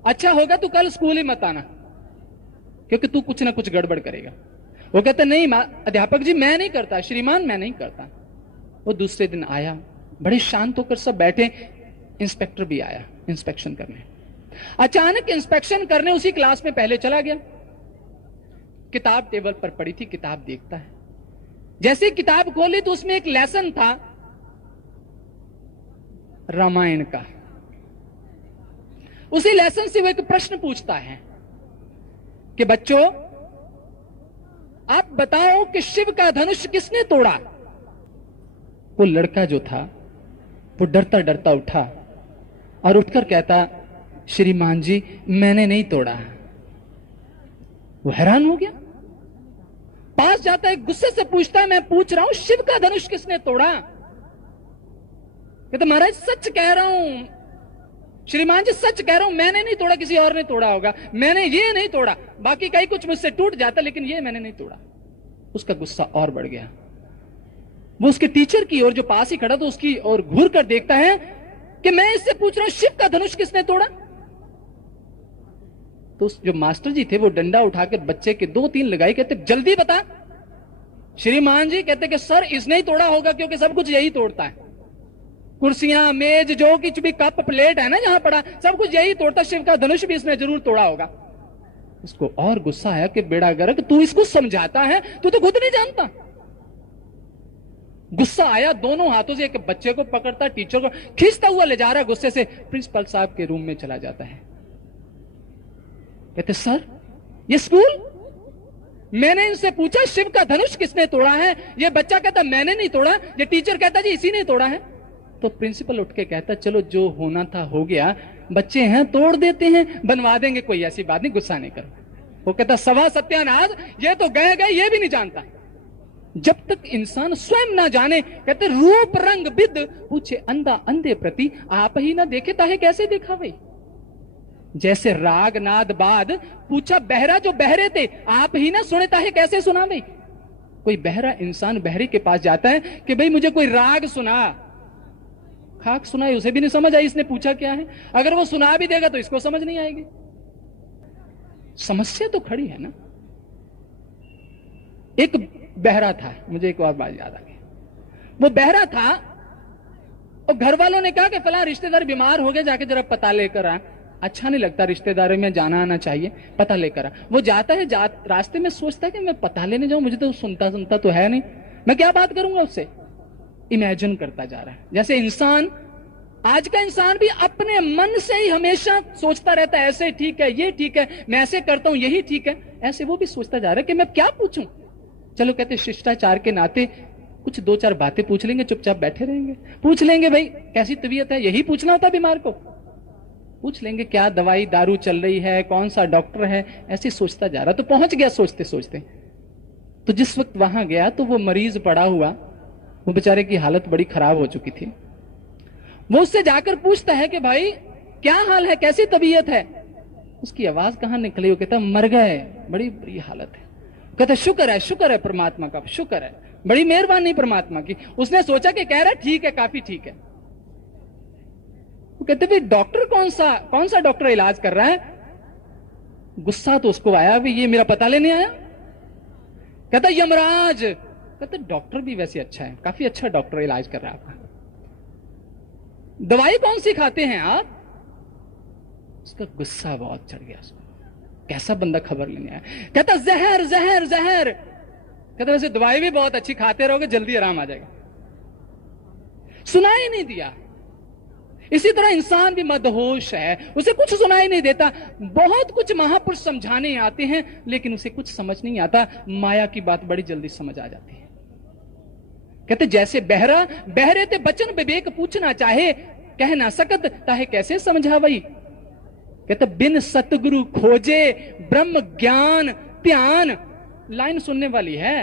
अच्छा होगा तू कल स्कूल ही मत आना, क्योंकि तू कुछ ना कुछ गड़बड़ करेगा। वो कहता, नहीं अध्यापक जी मैं नहीं करता, श्रीमान मैं नहीं करता। वो दूसरे दिन आया, बड़े शांत होकर सब बैठे, इंस्पेक्टर भी आया इंस्पेक्शन करने। अचानक इंस्पेक्शन करने उसी क्लास में पहले चला गया। किताब टेबल पर पड़ी थी, किताब देखता है। जैसे किताब खोली तो उसमें एक लेसन था रामायण का। उसी लेसन से वो एक प्रश्न पूछता है कि बच्चों आप बताओ कि शिव का धनुष किसने तोड़ा? वो लड़का जो था वो डरता डरता उठा और उठकर कहता, श्रीमान जी मैंने नहीं तोड़ा। वो हैरान हो गया, पास जाता है, गुस्से से पूछता है, मैं पूछ रहा हूं शिव का धनुष किसने तोड़ा? कहते महाराज सच कह रहा हूं, श्रीमान जी सच कह रहा हूं, मैंने नहीं तोड़ा, किसी और ने तोड़ा होगा, मैंने ये नहीं तोड़ा, बाकी कई कुछ मुझसे टूट जाता लेकिन ये मैंने नहीं तोड़ा। उसका गुस्सा और बढ़ गया। वो उसके टीचर की ओर जो पास ही खड़ा था उसकी ओर घूर कर देखता है कि मैं इससे पूछ रहा हूं शिव का धनुष किसने तोड़ा? तो जो मास्टर जी थे वो डंडा उठाकर बच्चे के 2-3 लगाई, कहते जल्दी बता। श्रीमान जी कहते कि सर इसने ही तोड़ा होगा क्योंकि सब कुछ यही तोड़ता है। कुर्सियां, मेज, जो कुछ भी कप प्लेट है ना जहां पड़ा, सब कुछ यही तोड़ता। शिव का धनुष भी इसने जरूर तोड़ा होगा। इसको और गुस्सा आया कि बेड़ा गर्क, तू इसको समझाता है, तू तो खुद नहीं जानता। गुस्सा आया, दोनों हाथों से एक बच्चे को पकड़ता, टीचर को खींचता हुआ ले जा रहा, गुस्से से प्रिंसिपल साहब के रूम में चला जाता है। कहते सर, ये स्कूल, मैंने इनसे पूछा शिव का धनुष किसने तोड़ा है? ये बच्चा कहता मैंने नहीं तोड़ा, ये टीचर कहता जी इसी ने तोड़ा है। तो प्रिंसिपल उठ के कहता चलो जो होना था हो गया, बच्चे हैं तोड़ देते हैं, बनवा देंगे, कोई ऐसी बात नहीं, गुस्सा नहीं करो। वो कहता सवा सत्यानाश, ये तो गए गए, ये भी नहीं जानता। जब तक इंसान स्वयं ना जाने, कहते रूप रंग विद पूछे अंधा अंधे प्रति, आप ही ना देखे ताहे कैसे देखा भाई। जैसे राग नाद बाद पूछा बहरा जो बहरे थे, आप ही ना सुने ताहे कैसे सुना भाई। कोई बहरा इंसान बहरे के पास जाता है कि भाई मुझे कोई राग सुना, खाक सुनाई, उसे भी नहीं समझ आई, इसने पूछा क्या है। अगर वो सुना भी देगा तो इसको समझ नहीं आएगी। समस्या तो खड़ी है ना। एक बहरा था, मुझे एक और बात याद आ गई। वो बहरा था और घर वालों ने कहा कि फलां रिश्तेदार बीमार हो गए, जाके जरा पता लेकर आ। अच्छा नहीं लगता रिश्तेदारों में जाना आना चाहिए, पता लेकर आ। वो जाता है, रास्ते में सोचता है कि मैं पता लेने जाऊं, मुझे तो सुनता तो है नहीं, मैं क्या बात करूंगा उससे। इमेजिन करता जा रहा है। जैसे इंसान, आज का इंसान भी अपने मन से ही हमेशा सोचता रहता है ऐसे ठीक है, ये ठीक है, मैं ऐसे करता हूं यही ठीक है। ऐसे वो भी सोचता जा रहा है कि मैं क्या पूछूं। चलो कहते शिष्टाचार के नाते कुछ दो चार बातें पूछ लेंगे, चुपचाप बैठे रहेंगे। पूछ लेंगे भाई कैसी तबीयत है, यही पूछना होता बीमार को। पूछ लेंगे क्या दवाई दारू चल रही है, कौन सा डॉक्टर है, ऐसे सोचता जा रहा। तो पहुंच गया सोचते सोचते। तो जिस वक्त वहां गया तो वो मरीज पड़ा हुआ, वो बेचारे की हालत बड़ी खराब हो चुकी थी। वो उससे जाकर पूछता है कि भाई क्या हाल है, कैसी तबीयत है। उसकी आवाज कहां निकली, वो कहता मर गए, बड़ी बुरी हालत है। कहता शुक्र है परमात्मा का, शुक्र है, बड़ी मेहरबानी परमात्मा की। उसने सोचा कि कह रहा ठीक है, काफी ठीक है। वो कहते भाई डॉक्टर कौन सा डॉक्टर इलाज कर रहा है। गुस्सा तो उसको आया, भाई ये मेरा पता लेने आया। कहता यमराज। कहते डॉक्टर भी वैसे अच्छा है, काफी अच्छा डॉक्टर इलाज कर रहा है आपका। दवाई कौन सी खाते हैं आप। उसका गुस्सा बहुत चढ़ गया उसको, कैसा बंदा खबर लेने आया। कहता जहर जहर जहर। कहता वैसे दवाई भी बहुत अच्छी खाते रहोगे, जल्दी आराम आ जाएगा। सुनाई नहीं दिया। इसी तरह इंसान भी मदहोश है, उसे कुछ सुनाई नहीं देता। बहुत कुछ महापुरुष समझाने आते हैं लेकिन उसे कुछ समझ नहीं आता। माया की बात बड़ी जल्दी समझ आ जाती है। कहते जैसे बहरा बहरे ते बचन विवेक पूछना चाहे, कह ना सकत ताहे कैसे समझा वही। कहते बिन सतगुरु खोजे ब्रह्म ज्ञान ध्यान। लाइन सुनने वाली है।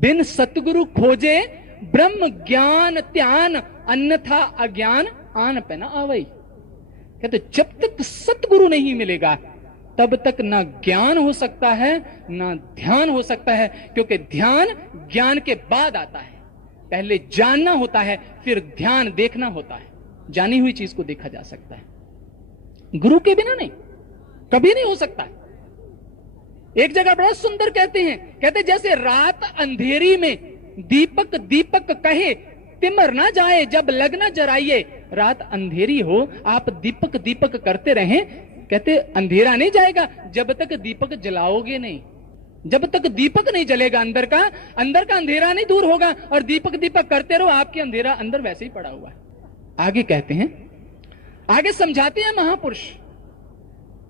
बिन सतगुरु खोजे ब्रह्म ज्ञान ध्यान, अन्यथा अज्ञान आन पे ना आवई। कहते जब तक सतगुरु नहीं मिलेगा तब तक ना ज्ञान हो सकता है ना ध्यान हो सकता है, क्योंकि ध्यान ज्ञान के बाद आता है। पहले जानना होता है, फिर ध्यान देखना होता है। जानी हुई चीज को देखा जा सकता है, गुरु के बिना नहीं, कभी नहीं हो सकता। एक जगह बड़ा सुंदर कहते हैं, कहते जैसे रात अंधेरी में दीपक दीपक कहे तिमर ना जाए जब लग ना जराइए। रात अंधेरी हो, आप दीपक दीपक करते रहें, कहते अंधेरा नहीं जाएगा जब तक दीपक जलाओगे नहीं। जब तक दीपक नहीं जलेगा अंदर का अंधेरा नहीं दूर होगा। और दीपक दीपक करते रहो, आपके अंधेरा अंदर वैसे ही पड़ा हुआ है। आगे कहते हैं, आगे समझाते हैं महापुरुष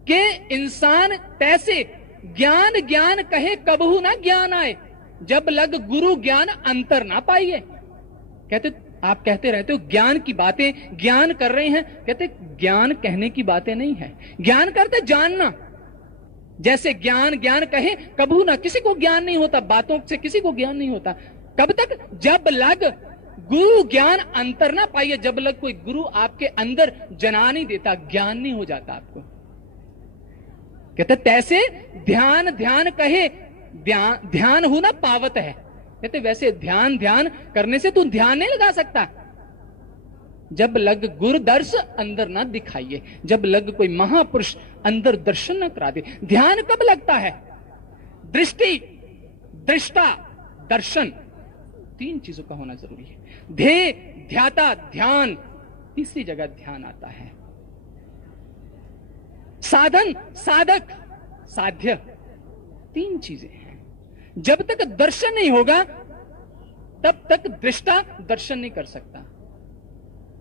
कि इंसान तैसे ज्ञान ज्ञान कहे कबहू ना ज्ञान आए, जब लग गुरु ज्ञान अंतर ना पाइए। कहते आप कहते रहते हो ज्ञान की बातें, ज्ञान कर रहे हैं। कहते ज्ञान कहने की बातें नहीं है, ज्ञान करते जानना। जैसे ज्ञान ज्ञान कहे कबू ना, किसी को ज्ञान नहीं होता, बातों से किसी को ज्ञान नहीं होता। कब तक, जब लग गुरु ज्ञान अंतर ना पाइए। जब लग कोई गुरु आपके अंदर जना नहीं देता, ज्ञान नहीं हो जाता आपको। कहते तैसे ध्यान ध्यान कहे ध्यान हो ना पावत है। कहते वैसे ध्यान ध्यान करने से तू ध्यान नहीं लगा सकता। जब लग गुरु दर्श अंदर ना दिखाइए, जब लग कोई महापुरुष अंदर दर्शन न करा दे। ध्यान कब लगता है, दृष्टि दृष्टा दर्शन, 3 चीजों का होना जरूरी है। ध्येय, ध्याता, ध्यान, तीसरी जगह ध्यान आता है। साधन, साधक, साध्य, 3 चीजें हैं। जब तक दर्शन नहीं होगा तब तक दृष्टा दर्शन नहीं कर सकता।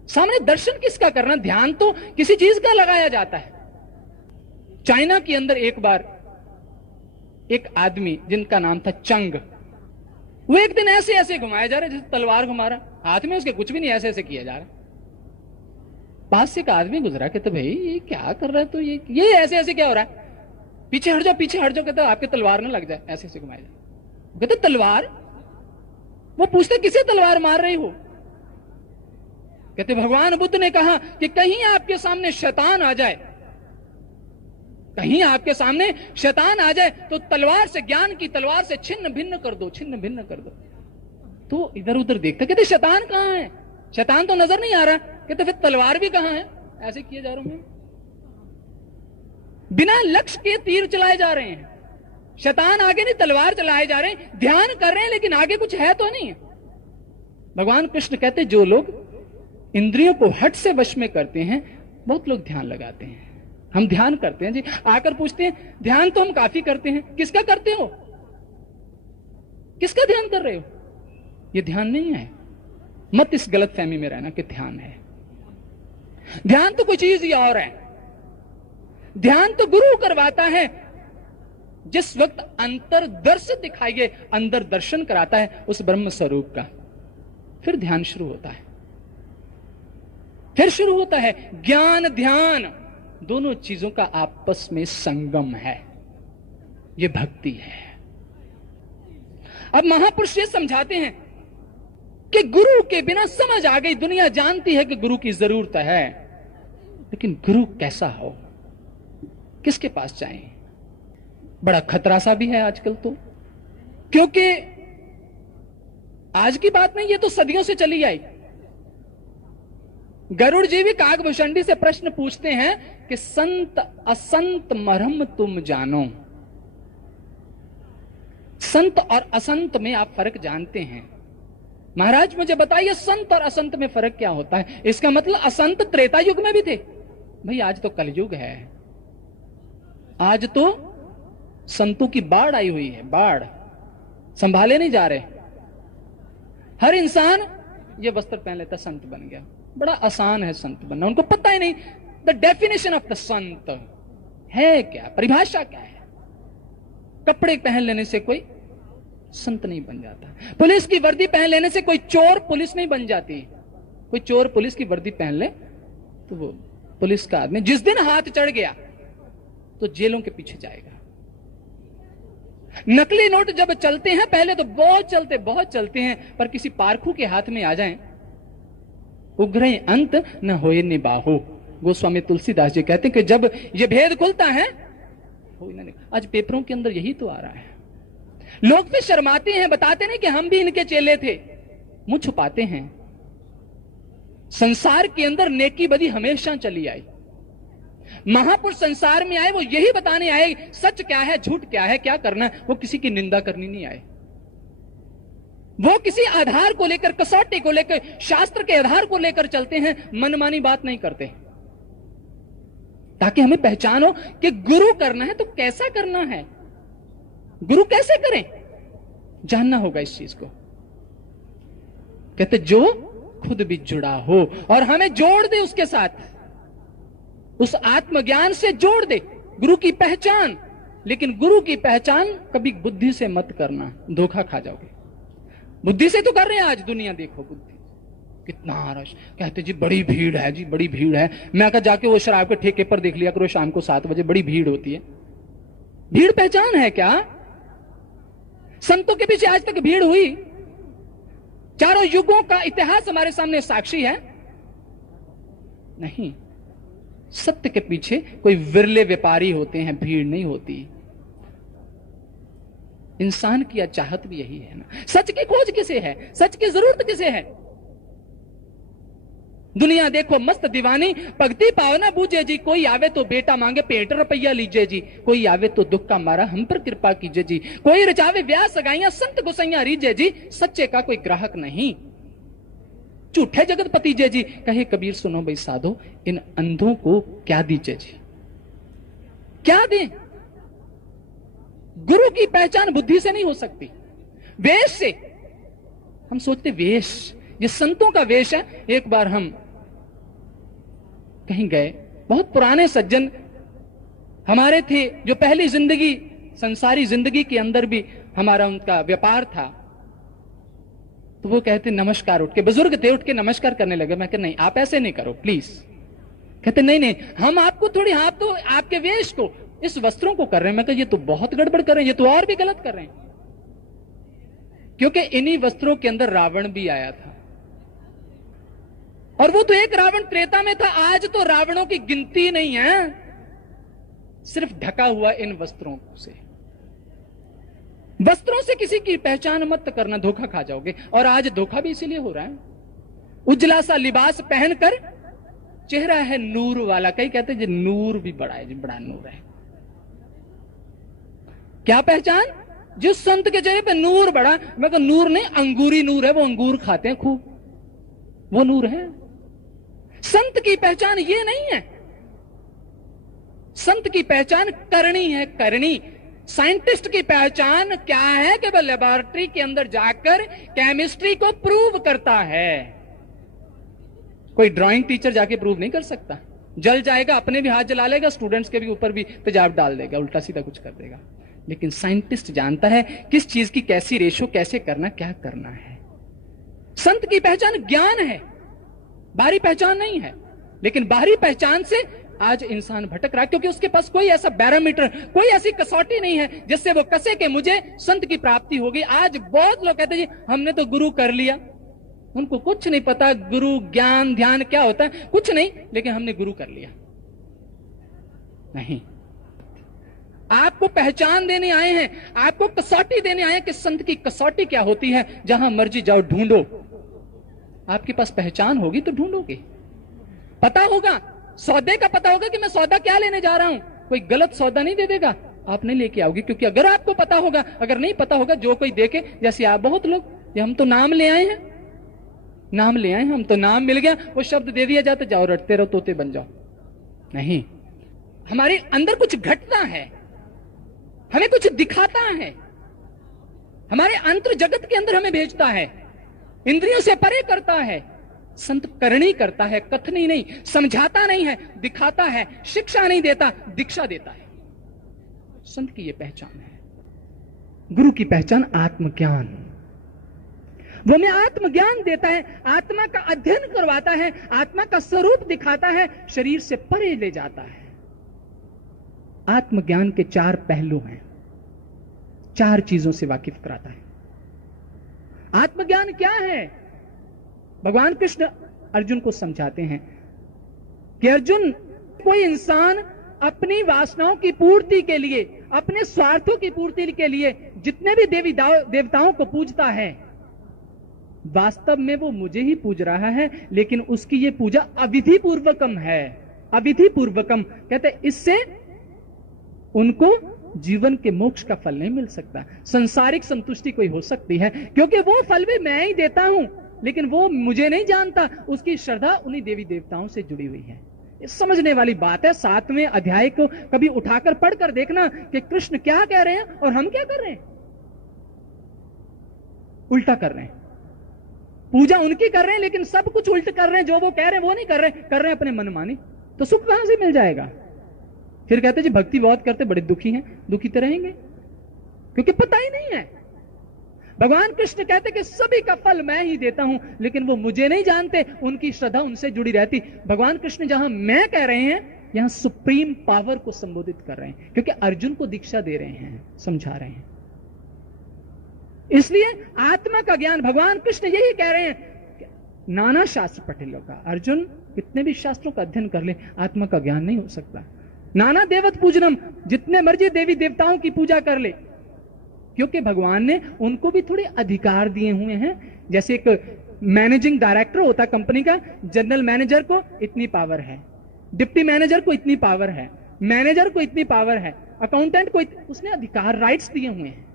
सामने दर्शन किसका करना? ध्यान तो किसी चीज का लगाया जाता है। चाइना के अंदर एक बार एक आदमी जिनका नाम था चंग, वो एक दिन ऐसे ऐसे घुमाया जा रहा है जैसे तलवार घुमा रहा, हाथ में उसके कुछ भी नहीं, ऐसे ऐसे किया जा रहा। पास से एक आदमी गुजरा, कहते भाई ये क्या कर रहा है? तो ये ऐसे ऐसे क्या हो रहा है? पीछे हट जाओ, पीछे हट जाओ। कहते आपके तलवार ना लग जाए, ऐसे ऐसे घुमाया जाए। कहते तलवार? वो पूछते किसे तलवार मार रही हो? कहते भगवान बुद्ध ने कहा कि कहीं आपके सामने शैतान आ जाए, कहीं आपके सामने शैतान आ जाए तो तलवार से, ज्ञान की तलवार से छिन्न भिन्न कर दो, छिन्न भिन्न कर दो। तो इधर उधर देखते, कहते शैतान कहां है? शैतान तो नजर नहीं आ रहा। कहते फिर तलवार भी कहां है? ऐसे किए जा रहा हूं मैं। बिना लक्ष्य के तीर चलाए जा रहे हैं। शैतान आगे नहीं, तलवार चलाए जा रहे हैं। ध्यान कर रहे हैं लेकिन आगे कुछ है तो नहीं। भगवान कृष्ण कहते जो लोग इंद्रियों को हट से वश में करते हैं, बहुत लोग ध्यान लगाते हैं। हम ध्यान करते हैं जी, आकर पूछते हैं ध्यान तो हम काफी करते हैं, किसका करते हो? किसका ध्यान कर रहे हो? ये ध्यान नहीं है। मत इस गलत फहमी में रहना कि ध्यान है। ध्यान तो कोई चीज ही और है। ध्यान तो गुरु करवाता है। जिस वक्त अंतर दर्शन दिखाइए, अंदर दर्शन कराता है उस ब्रह्म स्वरूप का, फिर ध्यान शुरू होता है। फिर शुरू होता है ज्ञान, ध्यान, दोनों चीजों का आपस में संगम है। यह भक्ति है। अब महापुरुष ये समझाते हैं कि गुरु के बिना समझ आ गई, दुनिया जानती है कि गुरु की जरूरत है, लेकिन गुरु कैसा हो, किसके पास जाएं? बड़ा खतरा सा भी है आजकल तो, क्योंकि आज की बात नहीं, ये तो सदियों से चली आई। गरुड़ जी भी काकभूषणी से प्रश्न पूछते हैं कि संत असंत मरहम तुम जानो। संत और असंत में आप फर्क जानते हैं? महाराज मुझे बताइए संत और असंत में फर्क क्या होता है? इसका मतलब असंत त्रेता युग में भी थे। भाई आज तो कलयुग है, आज तो संतों की बाढ़ आई हुई है, बाढ़, संभाले नहीं जा रहे। हर इंसान ये वस्त्र पहन लेता संत बन गया। बड़ा आसान है संत बनना, उनको पता ही नहीं द डेफिनेशन ऑफ द संत है क्या, परिभाषा क्या है। कपड़े पहन लेने से कोई संत नहीं बन जाता। पुलिस की वर्दी पहन लेने से कोई चोर पुलिस नहीं बन जाती। कोई चोर पुलिस की वर्दी पहन ले तो वो पुलिस का आदमी जिस दिन हाथ चढ़ गया तो जेलों के पीछे जाएगा। नकली नोट जब चलते हैं, पहले तो बहुत चलते हैं, पर किसी पारखू के हाथ में आ जाएं, उग्र अंत न होए निबाहो। गोस्वामी तुलसीदास जी कहते हैं कि जब ये भेद खुलता है, आज पेपरों के अंदर यही तो आ रहा है। लोग फिर शर्माते हैं, बताते नहीं कि हम भी इनके चेले थे, मुंह छुपाते हैं। संसार के अंदर नेकी बदी हमेशा चली आई। महापुरुष संसार में आए, वो यही बताने आए सच क्या है, झूठ क्या है, क्या करना है। वो किसी की निंदा करनी नहीं आए। वो किसी आधार को लेकर, कसौटी को लेकर, शास्त्र के आधार को लेकर चलते हैं, मनमानी बात नहीं करते, ताकि हमें पहचान हो कि गुरु करना है तो कैसा करना है, गुरु कैसे करें, जानना होगा इस चीज को। कहते जो खुद भी जुड़ा हो और हमें जोड़ दे उसके साथ, उस आत्मज्ञान से जोड़ दे, गुरु की पहचान। लेकिन गुरु की पहचान कभी बुद्धि से मत करना, धोखा खा जाओगे। बुद्धि से तो कर रहे हैं आज दुनिया, देखो बुद्धि कितना रश। कहते जी बड़ी भीड़ है, जी बड़ी भीड़ है। मैं कहा जाके वो शराब के ठेके पर देख लिया करो, शाम को 7 बजे बड़ी भीड़ होती है। भीड़ पहचान है क्या? संतों के पीछे आज तक भीड़ हुई? चारों युगों का इतिहास हमारे सामने साक्षी है। नहीं, सत्य के पीछे कोई विरले व्यापारी होते हैं, भीड़ नहीं होती। इंसान की चाहत भी यही है ना। सच की खोज किसे है, सच की जरूरत किसे है? दुनिया देखो मस्त दीवानी, भक्ति पावना बूझे जी। कोई आवे तो बेटा मांगे पेट रुपया लीजिए जी। कोई आवे तो दुख का मारा हम पर कृपा कीजिए जी। कोई रचावे ब्याह सगाइयां संत गोसैया रीजे जी। सच्चे का कोई ग्राहक नहीं, झूठे जगत पतीजे जी। कहे कबीर सुनो भाई साधो, इन अंधों को क्या दीजिए जी, क्या दें? गुरु की पहचान बुद्धि से नहीं हो सकती, वेश से। हम सोचते वेश, ये संतों का वेश है। एक बार हम कहीं गए, बहुत पुराने सज्जन हमारे थे, जो पहली जिंदगी, संसारी जिंदगी के अंदर भी हमारा उनका व्यापार था। तो वो कहते नमस्कार, उठ के, बुजुर्ग थे, उठ के नमस्कार करने लगे। मैं कहा नहीं, आप ऐसे नहीं करो प्लीज। कहते नहीं नहीं, हम आपको थोड़ी, आप तो आपके वेश को, इस वस्त्रों को कर रहे हैं। मैं कहा ये तो बहुत गड़बड़ कर रहे हैं, ये तो और भी गलत कर रहे हैं। क्योंकि इन्हीं वस्त्रों के अंदर रावण भी आया था, और वो तो एक रावण त्रेता में था। आज तो रावणों की गिनती नहीं है, सिर्फ ढका हुआ इन वस्त्रों से। वस्त्रों से किसी की पहचान मत करना, धोखा खा जाओगे। और आज धोखा भी इसीलिए हो रहा है। उजला सा लिबास पहनकर, चेहरा है नूर वाला, कई कहते हैं जी नूर भी बड़ा है जी, बड़ा नूर है। क्या पहचान? जिस संत के चेहरे पे नूर बड़ा, मैं तो नूर नहीं, अंगूरी नूर है, वो अंगूर खाते हैं खूब, वो नूर है। संत की पहचान ये नहीं है। संत की पहचान करनी है, करनी। साइंटिस्ट की पहचान क्या है कि वह लेबोरेटरी के अंदर जाकर केमिस्ट्री को प्रूव करता है। कोई ड्राइंग टीचर जाके प्रूव नहीं कर सकता। जल जाएगा, अपने भी हाथ जला लेगा, स्टूडेंट्स के भी ऊपर भी तेजाब डाल देगा, उल्टा सीधा कुछ कर देगा। लेकिन साइंटिस्ट जानता है किस चीज की कैसी रेशो, कैसे करना, क्या करना है। संत की पहचान ज्ञान है, बाहरी पहचान नहीं है। लेकिन बाहरी पहचान से आज इंसान भटक रहा है, क्योंकि उसके पास कोई ऐसा बैरोमीटर, कोई ऐसी कसौटी नहीं है जिससे वो कसे कि मुझे संत की प्राप्ति होगी। आज बहुत लोग कहते हैं जी हमने तो गुरु कर लिया। उनको कुछ नहीं पता गुरु, ज्ञान, ध्यान क्या होता है, कुछ नहीं, लेकिन हमने गुरु कर लिया। नहीं, आपको पहचान देने आए हैं, आपको कसौटी देने आए हैं कि संत की कसौटी क्या होती है। जहां मर्जी जाओ ढूंढो, आपके पास पहचान होगी तो ढूंढोगे, पता होगा, सौदे का पता होगा कि मैं सौदा क्या लेने जा रहा हूं। कोई गलत सौदा नहीं दे देगा, आप नहीं लेके आओगे। क्योंकि अगर आपको पता होगा, अगर नहीं पता होगा, जो कोई देखे, जैसे आप बहुत लोग, ये हम तो नाम ले आए हैं, नाम ले आए, हम तो नाम मिल गया, वो शब्द दे दिया जाता, जाओ रटते रहो, तोते बन जाओ। नहीं, हमारे अंदर कुछ घटना है, हमें कुछ दिखाता है, हमारे अंतर जगत के अंदर हमें भेजता है, इंद्रियों से परे करता है। संत करनी करता है, कथनी नहीं, समझाता नहीं है, दिखाता है, शिक्षा नहीं देता, दीक्षा देता है। संत की यह पहचान है। गुरु की पहचान आत्मज्ञान, वो हमें आत्मज्ञान देता है, आत्मा का अध्ययन करवाता है, आत्मा का स्वरूप दिखाता है, शरीर से परे ले जाता है। आत्मज्ञान के 4 पहलू हैं, 4 चीजों से वाकिफ कराता है। आत्मज्ञान क्या है? भगवान कृष्ण अर्जुन को समझाते हैं कि अर्जुन, कोई इंसान अपनी वासनाओं की पूर्ति के लिए, अपने स्वार्थों की पूर्ति के लिए जितने भी देवी देवताओं को पूजता है, वास्तव में वो मुझे ही पूज रहा है, लेकिन उसकी ये पूजा अविधि पूर्वकम है। अविधि पूर्वकम कहते इससे उनको जीवन के मोक्ष का फल नहीं मिल सकता। सांसारिक संतुष्टि कोई हो सकती है, क्योंकि वो फल भी मैं ही देता हूं, लेकिन वो मुझे नहीं जानता, उसकी श्रद्धा उन्हीं देवी देवताओं से जुड़ी हुई है। ये समझने वाली बात है। 7वें अध्याय को कभी उठाकर पढ़कर देखना कि कृष्ण क्या कह रहे हैं और हम क्या कर रहे हैं। उल्टा कर रहे हैं, पूजा उनकी कर रहे हैं, लेकिन सब कुछ उल्ट कर रहे हैं। जो वो कह रहे हैं वो नहीं कर रहे हैं अपने मनमानी। तो सुख कहां से मिल जाएगा? फिर कहते जी भक्ति बहुत करते, बड़े दुखी हैं। दुखी तो रहेंगे, क्योंकि पता ही नहीं है। भगवान कृष्ण कहते कि सभी का फल मैं ही देता हूं, लेकिन वो मुझे नहीं जानते, उनकी श्रद्धा उनसे जुड़ी रहती। भगवान कृष्ण जहां मैं कह रहे हैं, यहां सुप्रीम पावर को संबोधित कर रहे हैं, क्योंकि अर्जुन को दीक्षा दे रहे हैं, समझा रहे हैं। इसलिए आत्मा का ज्ञान, भगवान कृष्ण यही कह रहे हैं, नाना शास्त्र पढ़े लो का अर्जुन, कितने भी शास्त्रों का अध्ययन कर ले, आत्मा का ज्ञान नहीं हो सकता। नाना देवत पूजनम, जितने मर्जी देवी देवताओं की पूजा कर ले, क्योंकि भगवान ने उनको भी थोड़े अधिकार दिए हुए हैं। जैसे एक मैनेजिंग डायरेक्टर होता है कंपनी का, जनरल मैनेजर को इतनी पावर है, डिप्टी मैनेजर को इतनी पावर है, मैनेजर को इतनी पावर है, अकाउंटेंट को उसने अधिकार, राइट्स दिए हुए हैं।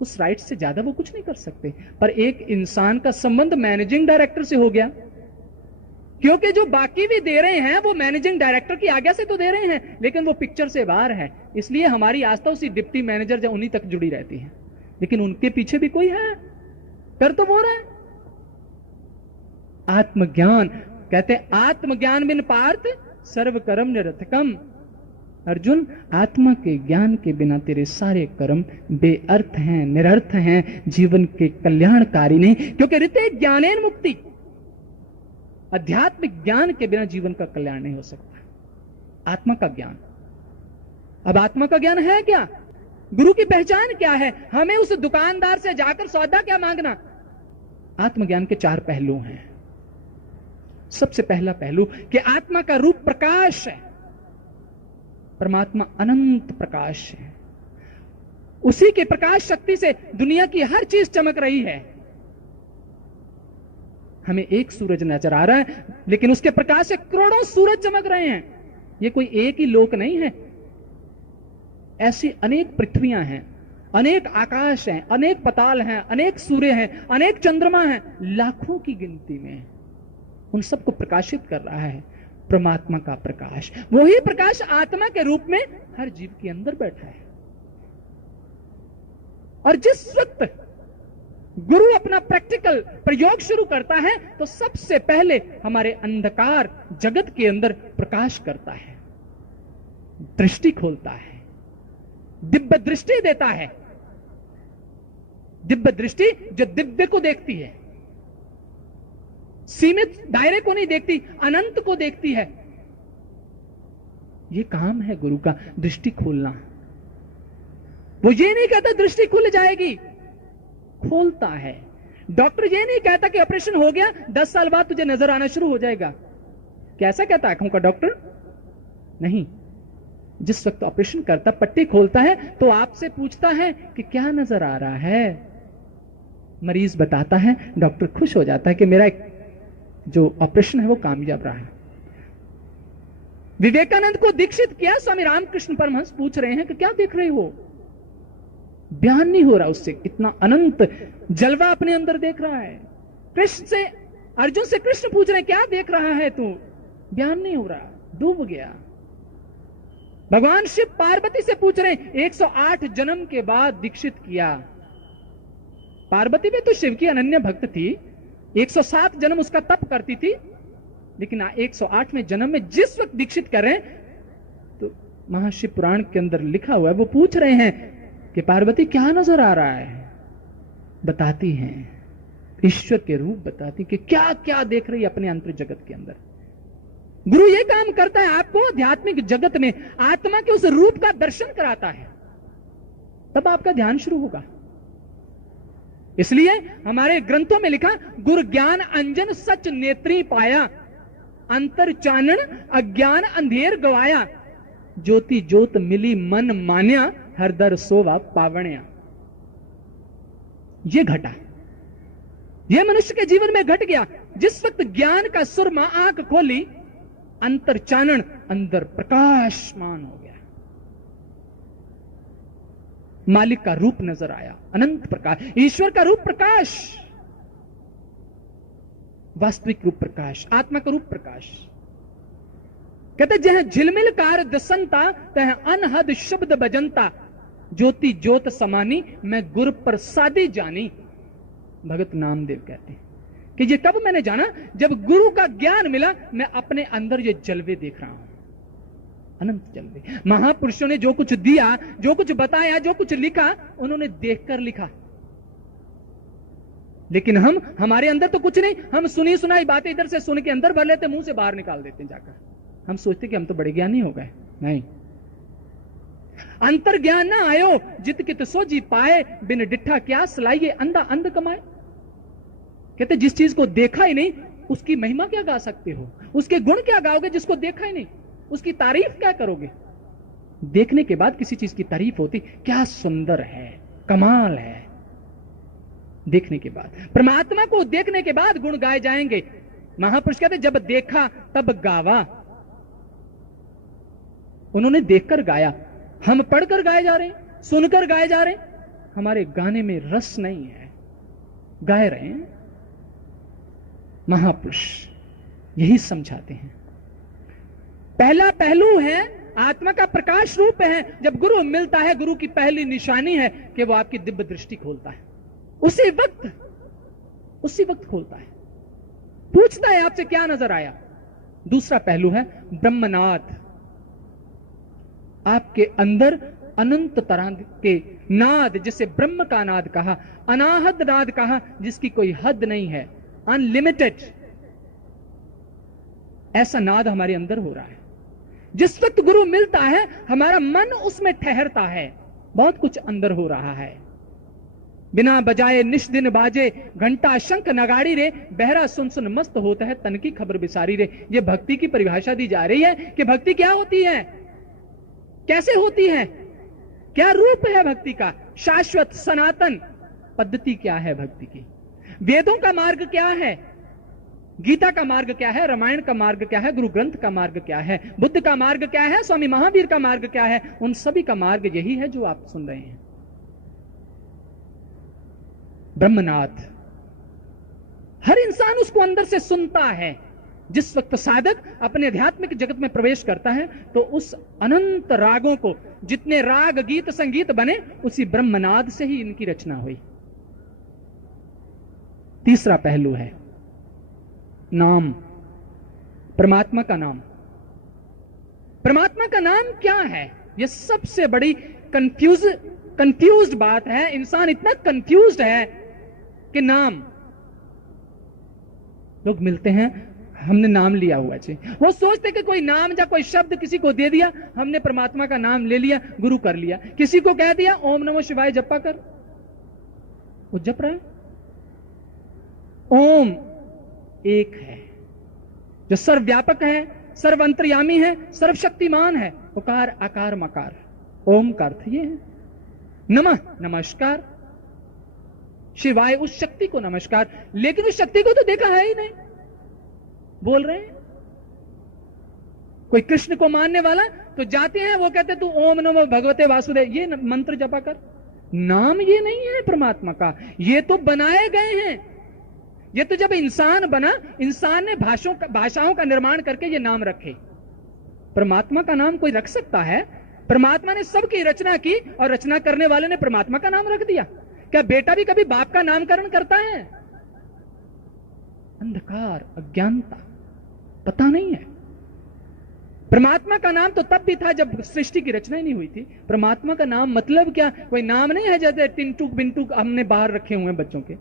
उस राइट्स से ज्यादा वो कुछ नहीं कर सकते। पर एक इंसान का संबंध मैनेजिंग डायरेक्टर से हो गया, क्योंकि जो बाकी भी दे रहे हैं वो मैनेजिंग डायरेक्टर की आज्ञा से तो दे रहे हैं, लेकिन वो पिक्चर से बाहर है। इसलिए हमारी आस्था उसी डिप्टी मैनेजर या उन्हीं तक जुड़ी रहती है, लेकिन उनके पीछे भी कोई है, कर तो वो रहा है। आत्मज्ञान कहते हैं, आत्मज्ञान बिन पार्थ सर्व कर्म निरर्थकम। अर्जुन, आत्मा के ज्ञान के बिना तेरे सारे कर्म बेअर्थ हैं, निरर्थ हैं, जीवन के कल्याणकारी नहीं। क्योंकि ऋते ज्ञानेन मुक्ति, आध्यात्मिक ज्ञान के बिना जीवन का कल्याण नहीं हो सकता। आत्मा का ज्ञान। अब आत्मा का ज्ञान है क्या? गुरु की पहचान क्या है? हमें उस दुकानदार से जाकर सौदा क्या मांगना? आत्मज्ञान के 4 पहलू हैं। सबसे पहला पहलू कि आत्मा का रूप प्रकाश है, परमात्मा अनंत प्रकाश है, उसी के प्रकाश शक्ति से दुनिया की हर चीज चमक रही है। हमें एक सूरज नजर आ रहा है, लेकिन उसके प्रकाश से करोड़ों सूरज चमक रहे हैं। ये कोई एक ही लोक नहीं है, ऐसी अनेक पृथ्वियां हैं, अनेक आकाश हैं, अनेक पताल हैं, अनेक सूर्य हैं, अनेक चंद्रमा हैं, लाखों की गिनती में। उन सबको प्रकाशित कर रहा है परमात्मा का प्रकाश। वही प्रकाश आत्मा के रूप में हर जीव के अंदर बैठा है। और जिस वक्त गुरु अपना प्रैक्टिकल प्रयोग शुरू करता है तो सबसे पहले हमारे अंधकार जगत के अंदर प्रकाश करता है, दृष्टि खोलता है, दिव्य दृष्टि देता है। दिव्य दृष्टि जो दिव्य को देखती है, सीमित दायरे को नहीं देखती, अनंत को देखती है। यह काम है गुरु का, दृष्टि खोलना। वो ये नहीं कहता दृष्टि खुल जाएगी, खोलता है। डॉक्टर ये नहीं कहता कि ऑपरेशन हो गया 10 साल बाद तुझे नजर आना शुरू हो जाएगा। क्या ऐसा कहता आंखों का डॉक्टर? नहीं। जिस वक्त ऑपरेशन करता, पट्टी खोलता है, तो आपसे पूछता है कि क्या नजर आ रहा है। मरीज बताता है, डॉक्टर खुश हो जाता है कि मेरा जो ऑपरेशन है वो कामयाब रहा है। विवेकानंद को दीक्षित किया, स्वामी रामकृष्ण परमहंस पूछ रहे हैं कि क्या देख रहे हो? बयान नहीं हो रहा उससे, इतना अनंत जलवा अपने अंदर देख रहा है। कृष्ण से, अर्जुन से कृष्ण पूछ रहे हैं क्या देख रहा है तू? बयान नहीं हो रहा, डूब गया। भगवान शिव पार्वती से पूछ रहे हैं, 108 जन्म के बाद दीक्षित किया। पार्वती भी तो शिव की अनन्य भक्त थी, 107 जन्म उसका तप करती थी, लेकिन 108वें जन्म में जिस वक्त दीक्षित कर रहे हैं, तो महाशिव पुराण के अंदर लिखा हुआ है, वो पूछ रहे हैं कि पार्वती क्या नजर आ रहा है? बताती हैं, ईश्वर के रूप बताती कि क्या क्या देख रही है अपने अंतर जगत के अंदर। गुरु ये काम करता है, आपको आध्यात्मिक जगत में आत्मा के उस रूप का दर्शन कराता है, तब आपका ध्यान शुरू होगा। इसलिए हमारे ग्रंथों में लिखा, गुरु ज्ञान अंजन सच नेत्री पाया, अंतर चानन अज्ञान अंधेर गवाया, ज्योति ज्योत मिली मन मान्या, हर दर सोवा पावण्या। ये घटा, ये मनुष्य के जीवन में घट गया। जिस वक्त ज्ञान का सुरमा आंख खोली, अंतर चानन, अंदर प्रकाशमान हो गया, मालिक का रूप नजर आया, अनंत प्रकाश, ईश्वर का रूप प्रकाश, वास्तविक रूप प्रकाश, आत्मा का रूप प्रकाश। कहते जह झिलमिल कार दसंता, तह अनहद शब्द बजंता, ज्योति ज्योत समानी, मैं गुर प्रसादी जानी। भगत नामदेव कहते हैं कि ये कब मैंने जाना? जब गुरु का ज्ञान मिला, मैं अपने अंदर ये जलवे देख रहा हूं, अनंत जलवे। महापुरुषों ने जो कुछ दिया, जो कुछ बताया, जो कुछ लिखा, उन्होंने देखकर लिखा, लेकिन हमारे अंदर तो कुछ नहीं। हम सुनी सुनाई बातें इधर से सुन के अंदर भर लेते, मुंह से बाहर निकाल देते जाकर। हम सोचते कि हम तो बड़े ज्ञानी हो गए। नहीं, अंतर ज्ञान ना आयो जित कित सो जी पाए, बिन डिठा क्या सलाइए अंधा अंध कमाए। कहते जिस चीज को देखा ही नहीं, उसकी महिमा क्या गा सकते हो? उसके गुण क्या गाओगे जिसको देखा ही नहीं? उसकी तारीफ क्या करोगे? देखने के बाद किसी चीज की तारीफ होती, क्या सुंदर है, कमाल है। देखने के बाद, परमात्मा को देखने के बाद गुण गाए जाएंगे। महापुरुष कहते जब देखा तब गावा। उन्होंने देखकर गाया, हम पढ़कर गाए जा रहे हैं, सुनकर गाए जा रहे हैं। हमारे गाने में रस नहीं है, गाए रहे हैं। महापुरुष यही समझाते हैं। पहला पहलू है, आत्मा का प्रकाश रूप है। जब गुरु मिलता है, गुरु की पहली निशानी है कि वो आपकी दिव्य दृष्टि खोलता है। उसी वक्त खोलता है, पूछता है आपसे क्या नजर आया। दूसरा पहलू है ब्रह्मनाद। आपके अंदर अनंत तरह के नाद, जिसे ब्रह्म का नाद कहा, अनाहद नाद कहा, जिसकी कोई हद नहीं है, अनलिमिटेड, ऐसा नाद हमारे अंदर हो रहा है। जिस वक्त गुरु मिलता है, हमारा मन उसमें ठहरता है, बहुत कुछ अंदर हो रहा है। बिना बजाए निश दिन बाजे, घंटा शंख नगाड़ी रे, बहरा सुन सुन मस्त होता है, तन की खबर बिसारी रे। ये भक्ति की परिभाषा दी जा रही है कि भक्ति क्या होती है, कैसे होती है, क्या रूप है भक्ति का, शाश्वत सनातन पद्धति क्या है भक्ति की, वेदों का मार्ग क्या है, गीता का मार्ग क्या है, रामायण का मार्ग क्या है, गुरु ग्रंथ का मार्ग क्या है, बुद्ध का मार्ग क्या है, स्वामी महावीर का मार्ग क्या है। उन सभी का मार्ग यही है जो आप सुन रहे हैं। ब्रह्मनाथ, हर इंसान उसको अंदर से सुनता है। जिस वक्त साधक अपने आध्यात्मिक जगत में प्रवेश करता है, तो उस अनंत रागों को, जितने राग गीत संगीत बने, उसी ब्रह्मनाद से ही इनकी रचना हुई। तीसरा पहलू है नाम, परमात्मा का नाम। परमात्मा का नाम क्या है, यह सबसे बड़ी कंफ्यूज्ड बात है। इंसान इतना कंफ्यूज्ड है कि नाम, लोग मिलते हैं, हमने नाम लिया हुआ चाहिए, वो सोचते कि कोई नाम या कोई शब्द किसी को दे दिया, हमने परमात्मा का नाम ले लिया, गुरु कर लिया। किसी को कह दिया ओम नमो शिवाय जपा कर, वो जप रहा है। ओम एक है जो सर्वव्यापक है, सर्वअंतर्यामी है, सर्वशक्तिमान है। उकार आकार मकार, ओम का अर्थ ये है। नमः नमस्कार, शिवाय उस शक्ति को नमस्कार। लेकिन उस शक्ति को तो देखा है ही नहीं, बोल रहे हैं। कोई कृष्ण को मानने वाला तो जाते हैं, वो कहते तू ओम नमो भगवते वासुदेव ये मंत्र जपा कर। नाम ये नहीं है परमात्मा का, ये तो बनाए गए हैं। ये तो जब इंसान बना, इंसान ने भाषाओं का निर्माण करके ये नाम रखे। परमात्मा का नाम कोई रख सकता है? परमात्मा ने सबकी रचना की और रचना करने वाले ने परमात्मा का नाम रख दिया। क्या बेटा भी कभी बाप का नामकरण करता है? अंधकार, अज्ञानता, पता नहीं है। परमात्मा का नाम तो तब भी था जब सृष्टि की रचना ही नहीं हुई थी। परमात्मा का नाम मतलब क्या? कोई नाम नहीं है जैसे टिंटू बिंटू हमने बाहर रखे हुए हैं बच्चों के।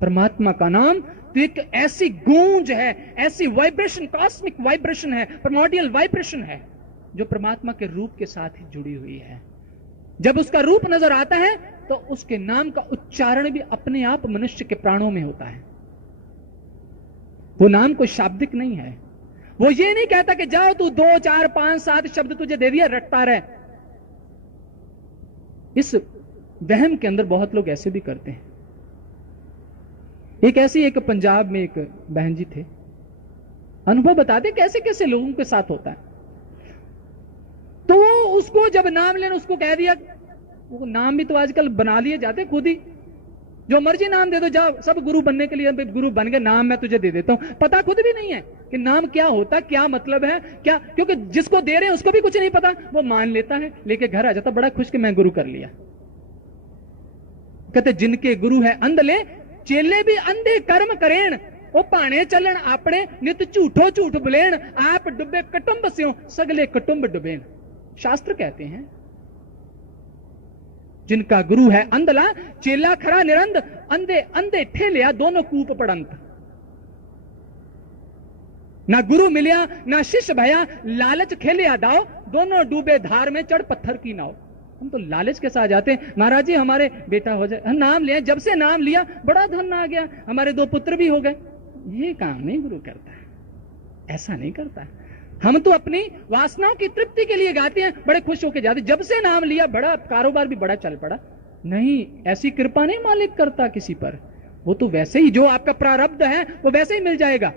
परमात्मा का नाम तो एक ऐसी गूंज है, ऐसी वाइब्रेशन, कॉस्मिक वाइब्रेशन है, प्राइमोर्डियल वाइब्रेशन है, जो परमात्मा के रूप के साथ ही जुड़ी हुई है। जब उसका रूप नजर आता है तो उसके नाम का उच्चारण भी अपने आप मनुष्य के प्राणों में होता है। वो नाम कोई शाब्दिक नहीं है। वो ये नहीं कहता कि जाओ तू 2 4 5 7 शब्द तुझे दे दिया, रटता रहे। इस वहम के अंदर बहुत लोग ऐसे भी करते हैं। एक पंजाब में एक बहन जी थे, अनुभव बताते कैसे कैसे लोगों के साथ होता है। तो वो उसको जब नाम लेना, उसको कह दिया, वो नाम भी तो आजकल बना लिए जाते खुद ही, जो मर्जी नाम दे दो, जाओ सब गुरु बनने के लिए गुरु बन गए, नाम मैं तुझे दे देता हूं। पता खुद भी नहीं है कि नाम क्या होता, क्या मतलब है, क्या, क्योंकि जिसको दे रहे हैं उसको भी कुछ नहीं पता। वो मान लेता है, लेके घर आ जाता बड़ा खुश कि मैं गुरु कर लिया। कहते जिनके गुरु है अंधले, चेले भी अंधे कर्म करें, ओ पाने चलन आपने, नित झूठो झूठ बुलेन, आप डुबे कुटुंब स्यों, सगले कुटुंब डुबेन। शास्त्र कहते हैं जिनका गुरु है अंधला, चेला खरा निरंद, अंधे अंधे ठेलिया दोनों कूप पड़ंत। ना गुरु मिलिया ना शिष्य भया, लालच खेलिया दाओ, दोनों डूबे धार में चढ़ पत्थर की नाव। हम तो लालच के साथ जाते हैं, महाराज जी हमारे बेटा हो जाए, नाम लिया, जब से नाम लिया बड़ा धन आ गया, हमारे 2 पुत्र भी हो गए। ये काम नहीं गुरु करता है, ऐसा नहीं करता। हम तो अपनी वासनाओं की तृप्ति के लिए गाते हैं, बड़े खुश होकर जाते। जब से नाम लिया बड़ा कारोबार भी बड़ा चल पड़ा, नहीं, ऐसी कृपा नहीं मालिक करता किसी पर। वो तो वैसे ही जो आपका प्रारब्ध है वो वैसे ही मिल जाएगा।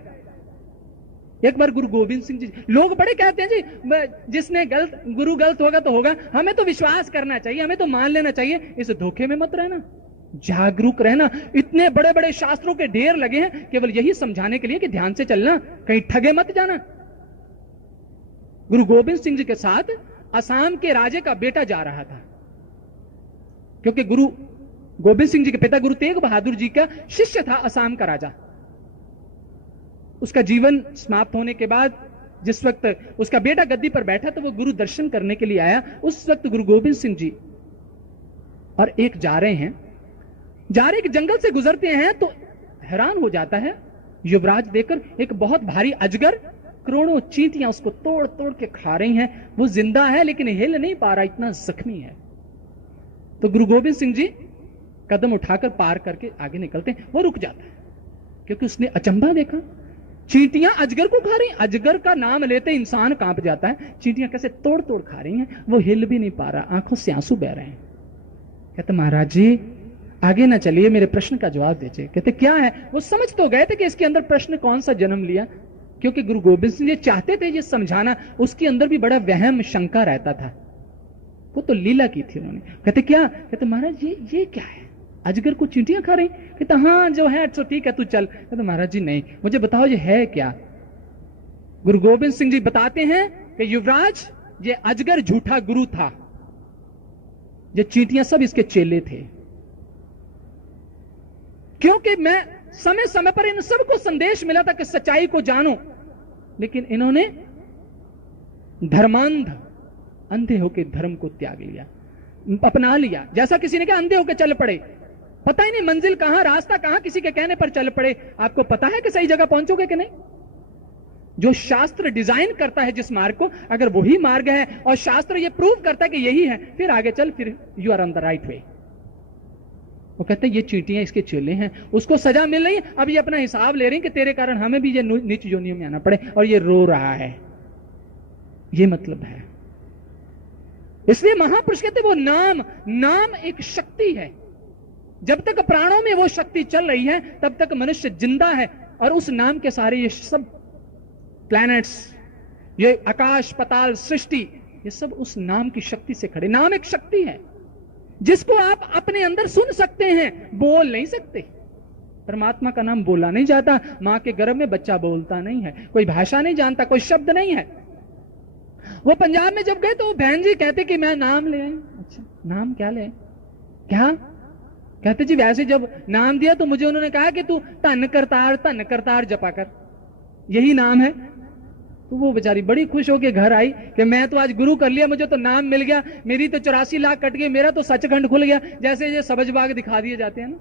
एक बार गुरु गोविंद सिंह जी, लोग बड़े कहते हैं जी जिसने गलत, गुरु गलत होगा तो होगा, हमें तो विश्वास करना चाहिए, हमें तो मान लेना चाहिए। इस धोखे में मत रहना, जागरूक रहना। इतने बड़े बड़े शास्त्रों के ढेर लगे हैं केवल यही समझाने के लिए कि ध्यान से चलना, कहीं ठगे मत जाना। गुरु गोविंद सिंह जी के साथ असम के राजे का बेटा जा रहा था, क्योंकि गुरु गोविंद सिंह जी के पिता गुरु तेग बहादुर जी का शिष्य था असम का राजा। उसका जीवन समाप्त होने के बाद जिस वक्त उसका बेटा गद्दी पर बैठा तो वो गुरु दर्शन करने के लिए आया। उस वक्त गुरु गोविंद सिंह जी और एक जा रहे एक जंगल से गुजरते हैं तो हैरान हो जाता है युवराज देखकर, एक बहुत भारी अजगर, करोड़ों चींटियां उसको तोड़ तोड़ के खा रही हैं। वो जिंदा है लेकिन हिल नहीं पा रहा, इतना जख्मी है। तो गुरु गोविंद सिंह जी कदम उठाकर पार करके आगे निकलते हैं। वो रुक जाता है क्योंकि उसने अचंभा देखा, चींटियां अजगर को खा रही। अजगर का नाम लेते इंसान कांप जाता है, चींटियां कैसे तोड़ तोड़ खा रही हैं। वो हिल भी नहीं पा रहा, आंखों से आंसू बह रहे हैं। कहते महाराज जी आगे ना चलिए, मेरे प्रश्न का जवाब दीजिए। कहते क्या है? वो समझ तो गए थे कि इसके अंदर प्रश्न कौन सा जन्म लिया, क्योंकि गुरु गोविंद सिंह जी चाहते थे ये समझाना। उसके अंदर भी बड़ा वहम शंका रहता था, वो तो लीला की थी उन्होंने। कहते क्या? कहते महाराज ये क्या है, अजगर को चींटियां खा रही? कहते हाँ जो है तो ठीक है तू चल। कहते महाराज जी नहीं, मुझे बताओ ये है क्या। गुरु गोविंद सिंह जी बताते हैं कि युवराज ये अजगर झूठा गुरु था, ये चींटियां सब इसके चेले थे। क्योंकि मैं समय समय पर इन सबको संदेश मिला था कि सच्चाई को जानो, लेकिन इन्होंने धर्मांध, अंधे होकर धर्म को त्याग लिया, अपना लिया। जैसा किसी ने कहा अंधे होकर चल पड़े, पता ही नहीं मंजिल कहां, रास्ता कहां, किसी के कहने पर चल पड़े। आपको पता है कि सही जगह पहुंचोगे कि नहीं? जो शास्त्र डिजाइन करता है जिस मार्ग को, अगर वही मार्ग है और शास्त्र ये प्रूव करता है कि यही है, फिर आगे चल, फिर you are on the right way. वो कहते हैं ये चींटियां इसके चेले हैं, उसको सजा मिल रही है, अब ये अपना हिसाब ले रही है कि तेरे कारण हमें भी ये नीच योनियों में आना पड़े, और ये रो रहा है। ये मतलब है। इसलिए महापुरुष कहते वो नाम एक शक्ति है। जब तक प्राणों में वो शक्ति चल रही है तब तक मनुष्य जिंदा है, और उस नाम के सारे ये सब प्लैनेट्स, ये आकाश पताल सृष्टि, ये सब उस नाम की शक्ति से खड़े। नाम एक शक्ति है जिसको आप अपने अंदर सुन सकते हैं, बोल नहीं सकते। परमात्मा का नाम बोला नहीं जाता, मां के गर्भ में बच्चा बोलता नहीं है, कोई भाषा नहीं जानता, कोई शब्द नहीं है। वो पंजाब में जब गए तो बहन जी कहते कि मैं नाम ले आए। अच्छा नाम क्या ले? क्या कहते जी? वैसे जब नाम दिया तो मुझे उन्होंने कहा कि तू धन करतार जपा कर, यही नाम है। तो वो बेचारी बड़ी खुश होकर घर आई कि मैं तो आज गुरु कर लिया, मुझे तो नाम मिल गया, मेरी तो 84 लाख कट गए, मेरा तो सचखंड खुल गया, जैसे ये सब्ज बाग दिखा दिए जाते हैं ना।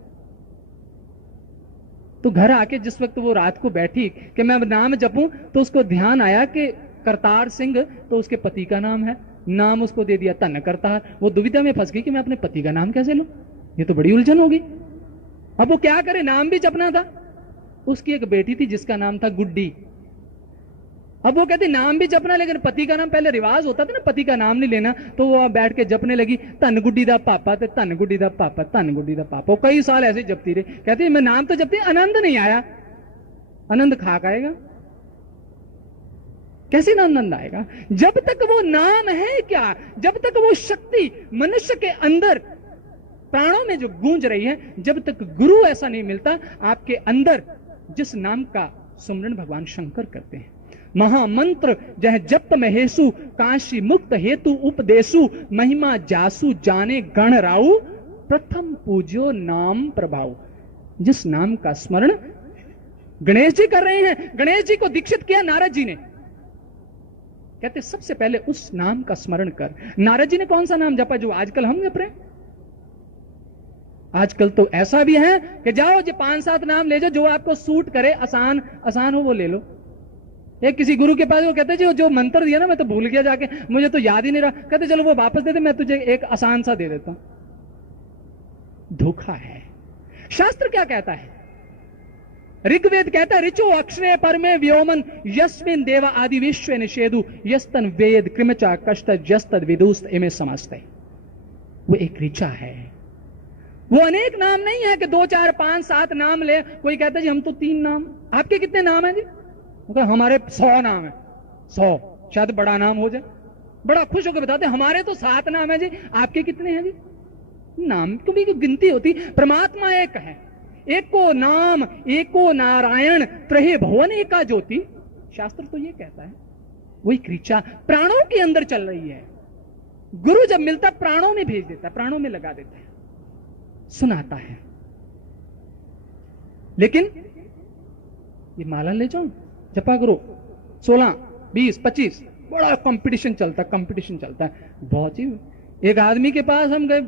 तो घर आके जिस वक्त वो रात को बैठी कि मैं नाम जपूं, तो उसको ध्यान आया कि करतार सिंह तो उसके पति का नाम है, नाम उसको दे दिया धन करतार। वो दुविधा में फंस गई कि मैं अपने पति का नाम कैसे लूं, ये तो बड़ी उलझन होगी। अब वो क्या करे, नाम भी जपना था। उसकी एक बेटी थी जिसका नाम था गुड्डी। अब वो कहती नाम भी जपना, लेकिन पति का नाम, पहले रिवाज होता था ना पति का नाम नहीं लेना, तो वो बैठ के जपने लगी धन गुड्डी दा पापा, ते धन गुड्डी दा पापा, धन गुड्डी दा पापा। वो कई साल ऐसे जपती रही। कहती मैं नाम तो जपती, आनंद नहीं आया। आनंद खाक आएगा, कैसे आनंद आएगा? जब तक वो नाम है क्या, जब तक वो शक्ति मनुष्य के अंदर प्राणों में जो गूंज रही है, जब तक गुरु ऐसा नहीं मिलता आपके अंदर, जिस नाम का सुमरन भगवान शंकर करते हैं। महामंत्र जह जप महेशु, काशी मुक्त हेतु उपदेशु, महिमा जासु जाने गण राउ, प्रथम पूज्यो नाम प्रभाव। जिस नाम का स्मरण गणेश जी कर रहे हैं, गणेश जी को दीक्षित किया नारद जी ने, कहते सबसे पहले उस नाम का स्मरण कर। नारद जी ने कौन सा नाम जपा जो आजकल हम जप रहे हैं? आजकल तो ऐसा भी है कि जाओ जो 5-7 नाम ले जाओ, जो आपको सूट करे, आसान हो वो ले लो। एक किसी गुरु के पास वो कहते जी जो मंत्र दिया ना मैं तो भूल गया जाके, मुझे तो याद ही नहीं रहा। कहते चलो वो वापस दे दे, मैं तुझे एक आसान सा दे देता हूं। धोखा है। शास्त्र क्या कहता है? ऋग्वेद कहता है ऋचो अक्षरे परमे व्योमन यस्मिन देव आदि विश्व निषेधु यस्तन वेद कृमचा कष्ट जस्तद विदुस्त इमे समस्ते। वो एक ऋचा है, वो अनेक नाम नहीं है कि 2 4 5 7 नाम ले। कोई कहता है जी हम तो 3 नाम। आपके कितने नाम है जी? हमारे 100 नाम है। 100 शायद बड़ा नाम हो जाए, बड़ा खुश होकर बताते हमारे तो 7 नाम है जी। आपके कितने हैं जी? नाम तो भी गिनती होती। परमात्मा एक है, एको नाम एको नारायण त्रहे भुवन एका ज्योति। शास्त्र तो ये कहता है। वही क्रीचा प्राणों के अंदर चल रही है। गुरु जब मिलता प्राणों में भेज देता है, प्राणों में लगा देता है, सुनाता है। लेकिन ये माला ले जाओ, जपा करो 16 20 25, बड़ा कंपटीशन चलता है बहुत ही। एक आदमी के पास हम गए,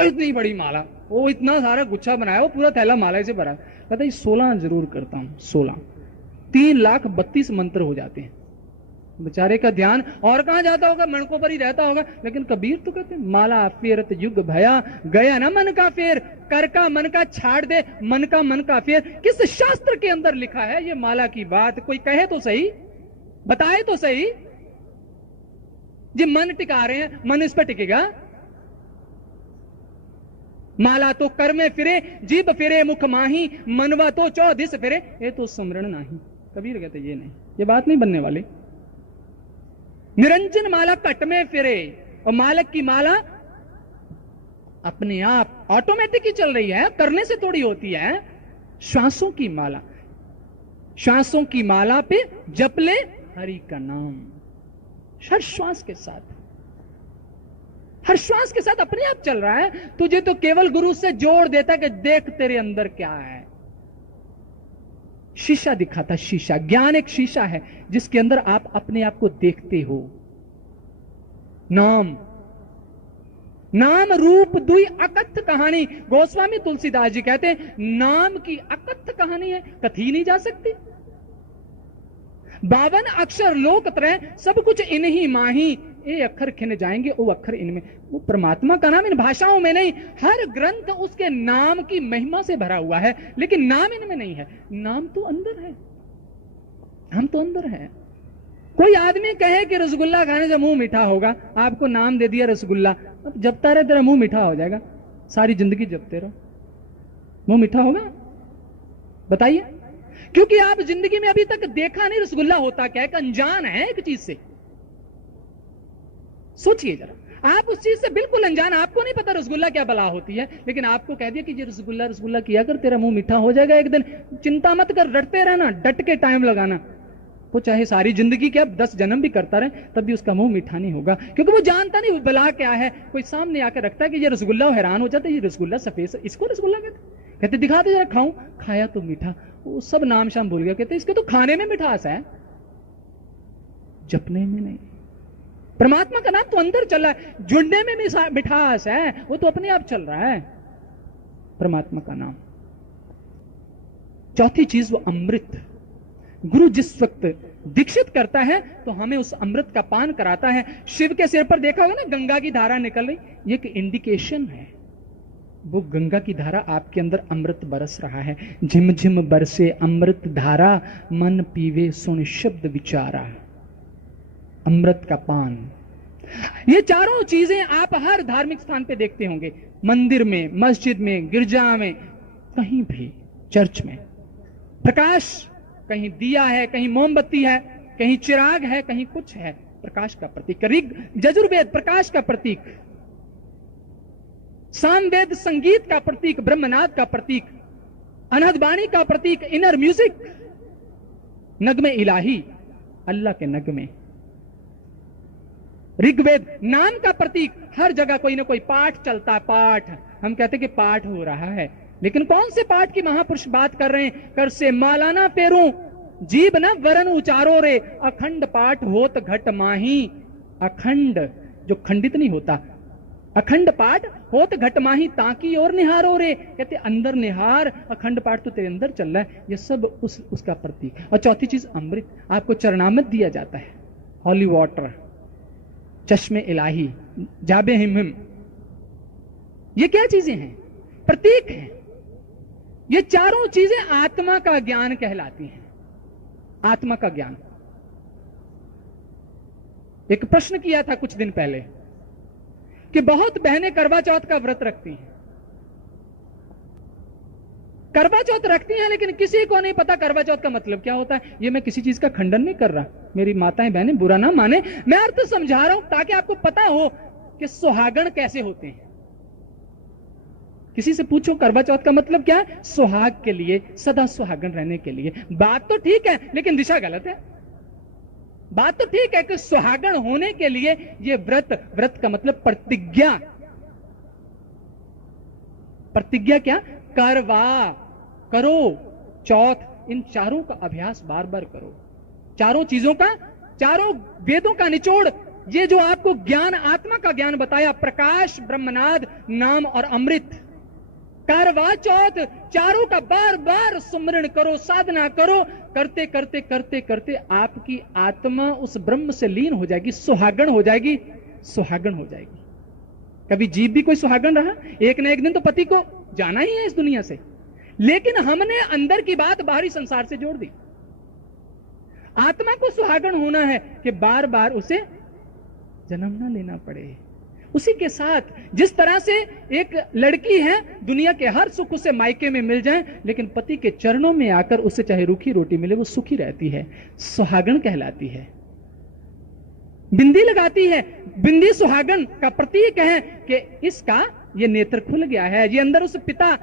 इतनी बड़ी माला, वो इतना सारा गुच्छा बनाया, वो पूरा थैला माला से भरा। कहता 16 जरूर करता हूं, 16 3,32,000 मंत्र हो जाते हैं। बेचारे का ध्यान और कहां जाता होगा, मणकों पर ही रहता होगा। लेकिन कबीर तो कहते माला फेरत युग भया, गया ना मन का फेर, कर का मन का छाड़ दे, मन का फेर। किस शास्त्र के अंदर लिखा है ये माला की बात? कोई कहे तो सही, बताए तो सही। जी मन टिका रहे हैं, मन इस पर टिकेगा? माला तो कर में फिरे, जीभ फिरे मुख माही, मनवा तो 14 फिरे, ये तो स्मरण नहीं। कबीर कहते ये नहीं, ये बात नहीं बनने वाली। निरंजन माला कट में फिरे, और मालक की माला अपने आप ऑटोमेटिक ही चल रही है, करने से थोड़ी होती है। श्वासों की माला, श्वासों की माला पे जप ले हरि का नाम, हर श्वास के साथ, हर श्वास के साथ अपने आप चल रहा है। तुझे तो केवल गुरु से जोड़ देता कि देख तेरे अंदर क्या है। शीशा दिखाता, शीशा। ज्ञान एक शीशा है जिसके अंदर आप अपने आप को देखते हो। नाम नाम रूप दुई अकथ कहानी। गोस्वामी तुलसीदास जी कहते हैं नाम की अकथ कहानी है, कथी नहीं जा सकती। 52 अक्षर लोक त्रय, सब कुछ इन्हीं माही, ये अक्षर खिन जाएंगे वो अक्षर इनमें। वो परमात्मा का नाम इन भाषाओं में नहीं, हर ग्रंथ उसके नाम की महिमा से भरा हुआ है, लेकिन नाम इनमें नहीं है। नाम तो अंदर है, हम तो अंदर है। कोई आदमी कहे कि रसगुल्ला खाने से मुंह मीठा होगा, आपको नाम दे दिया रसगुल्ला, अब जपता रहे तेरा मुंह मीठा हो जाएगा, सारी जिंदगी जपते रहो, मुंह मीठा होगा? बताइए। क्योंकि आप जिंदगी में अभी तक देखा नहीं रसगुल्ला होता क्या है, अनजान है एक चीज से। सोचिए जरा, आप उस चीज से बिल्कुल अनजान, आपको नहीं पता रसगुल्ला क्या बला होती है, लेकिन आपको कह दिया कि ये रसगुल्ला रसगुल्ला किया कर, तेरा मुंह मीठा हो जाएगा एक दिन। चिंता मत कर, डटते रहना, डट के टाइम लगाना। वो चाहे सारी जिंदगी क्या 10 जन्म भी करता रहे, तब भी उसका मुंह मीठा नहीं होगा, क्योंकि वो जानता नहीं बला क्या है। कोई सामने आकर रखता है कि ये रसगुल्ला, हैरान हो जाता है, ये रसगुल्ला सफेद, इसको रसगुल्ला कहते दिखा दे जरा, खाऊं, खाया तो मीठा, वो सब नाम शाम भूल गया। कहते इसके तो खाने में मिठास है, जपने में नहीं। परमात्मा का नाम तो अंदर चल रहा है, जुड़ने में मिठास है, वो तो अपने आप चल रहा है परमात्मा का नाम। चौथी चीज वो अमृत। गुरु जिस वक्त दीक्षित करता है तो हमें उस अमृत का पान कराता है। शिव के सिर पर देखा होगा ना गंगा की धारा निकल रही, ये एक इंडिकेशन है, वो गंगा की धारा आपके अंदर अमृत बरस रहा है। झिम झिम बरसे अमृत धारा, मन पीवे सुन शब्द विचारा। अमृत का पान, ये चारों चीजें आप हर धार्मिक स्थान पे देखते होंगे, मंदिर में, मस्जिद में, गिरजा में, कहीं भी, चर्च में। प्रकाश, कहीं दिया है, कहीं मोमबत्ती है, कहीं चिराग है, कहीं कुछ है, प्रकाश का प्रतीक। ऋग यजुर्वेद प्रकाश का प्रतीक, सामवेद संगीत का प्रतीक, ब्रह्मनाद का प्रतीक, अनहद वाणी का प्रतीक, इनर म्यूजिक, नगमे इलाही, अल्लाह के नगमे। ऋग्वेद नाम का प्रतीक, हर जगह कोई ना कोई पाठ चलता है, पाठ। हम कहते कि पाठ हो रहा है, लेकिन कौन से पाठ की महापुरुष बात कर रहे हैं? कर से माला ना पेरू, जीव न वरन उचारो रे, अखंड पाठ होत घट माही। अखंड जो खंडित नहीं होता, अखंड पाठ होत घट माही, ताकि और निहारो रे। कहते अंदर निहार, अखंड पाठ तो तेरे अंदर चल रहा है। ये सब उसका प्रतीक। और चौथी चीज अमृत, आपको चरणामृत दिया जाता है, हॉली वाटर, चश्मे इलाही, जाबे हिम। ये क्या चीजें हैं? प्रतीक हैं। ये चारों चीजें आत्मा का ज्ञान कहलाती हैं। आत्मा का ज्ञान। एक प्रश्न किया था कुछ दिन पहले कि बहुत बहनें करवा चौथ का व्रत रखती हैं, करवा चौथ रखती हैं, लेकिन किसी को नहीं पता करवा चौथ का मतलब क्या होता है। ये मैं किसी चीज का खंडन नहीं कर रहा, मेरी माताएं बहनें बुरा ना माने, मैं अर्थ समझा रहा हूं ताकि आपको पता हो कि सुहागण कैसे होते हैं। किसी से पूछो करवा चौथ का मतलब क्या है, सुहाग के लिए, सदा सुहागण रहने के लिए। बात तो ठीक है लेकिन दिशा गलत है। बात तो ठीक है कि सुहागण होने के लिए ये व्रत का मतलब प्रतिज्ञा। प्रतिज्ञा क्या, करवा करो चौथ, इन चारों का अभ्यास बार बार करो। चारों चीजों का, चारों वेदों का निचोड़, ये जो आपको ज्ञान, आत्मा का ज्ञान बताया, प्रकाश, ब्रह्मनाद, नाम और अमृत, करवा चौथ, चारों का बार बार सुमरण करो, साधना करो। करते करते करते करते आपकी आत्मा उस ब्रह्म से लीन हो जाएगी, सुहागण हो जाएगी, सुहागण हो जाएगी। कभी जीव भी कोई सुहागण रहा? एक न एक दिन तो पति को जाना ही है इस दुनिया से, लेकिन हमने अंदर की बात बाहरी संसार से जोड़ दी। आत्मा को सुहागण होना है कि बार बार उसे जन्म ना लेना पड़े। उसी के साथ जिस तरह से एक लड़की है, दुनिया के हर सुख उसे मायके में मिल जाए, लेकिन पति के चरणों में आकर उसे चाहे रूखी रोटी मिले वो सुखी रहती है, सुहागण कहलाती है। बिंदी लगाती है, बिंदी सुहागण का प्रतीक है कि इसका ये नेत्र खुल गया है, ये अंदर उस पिता,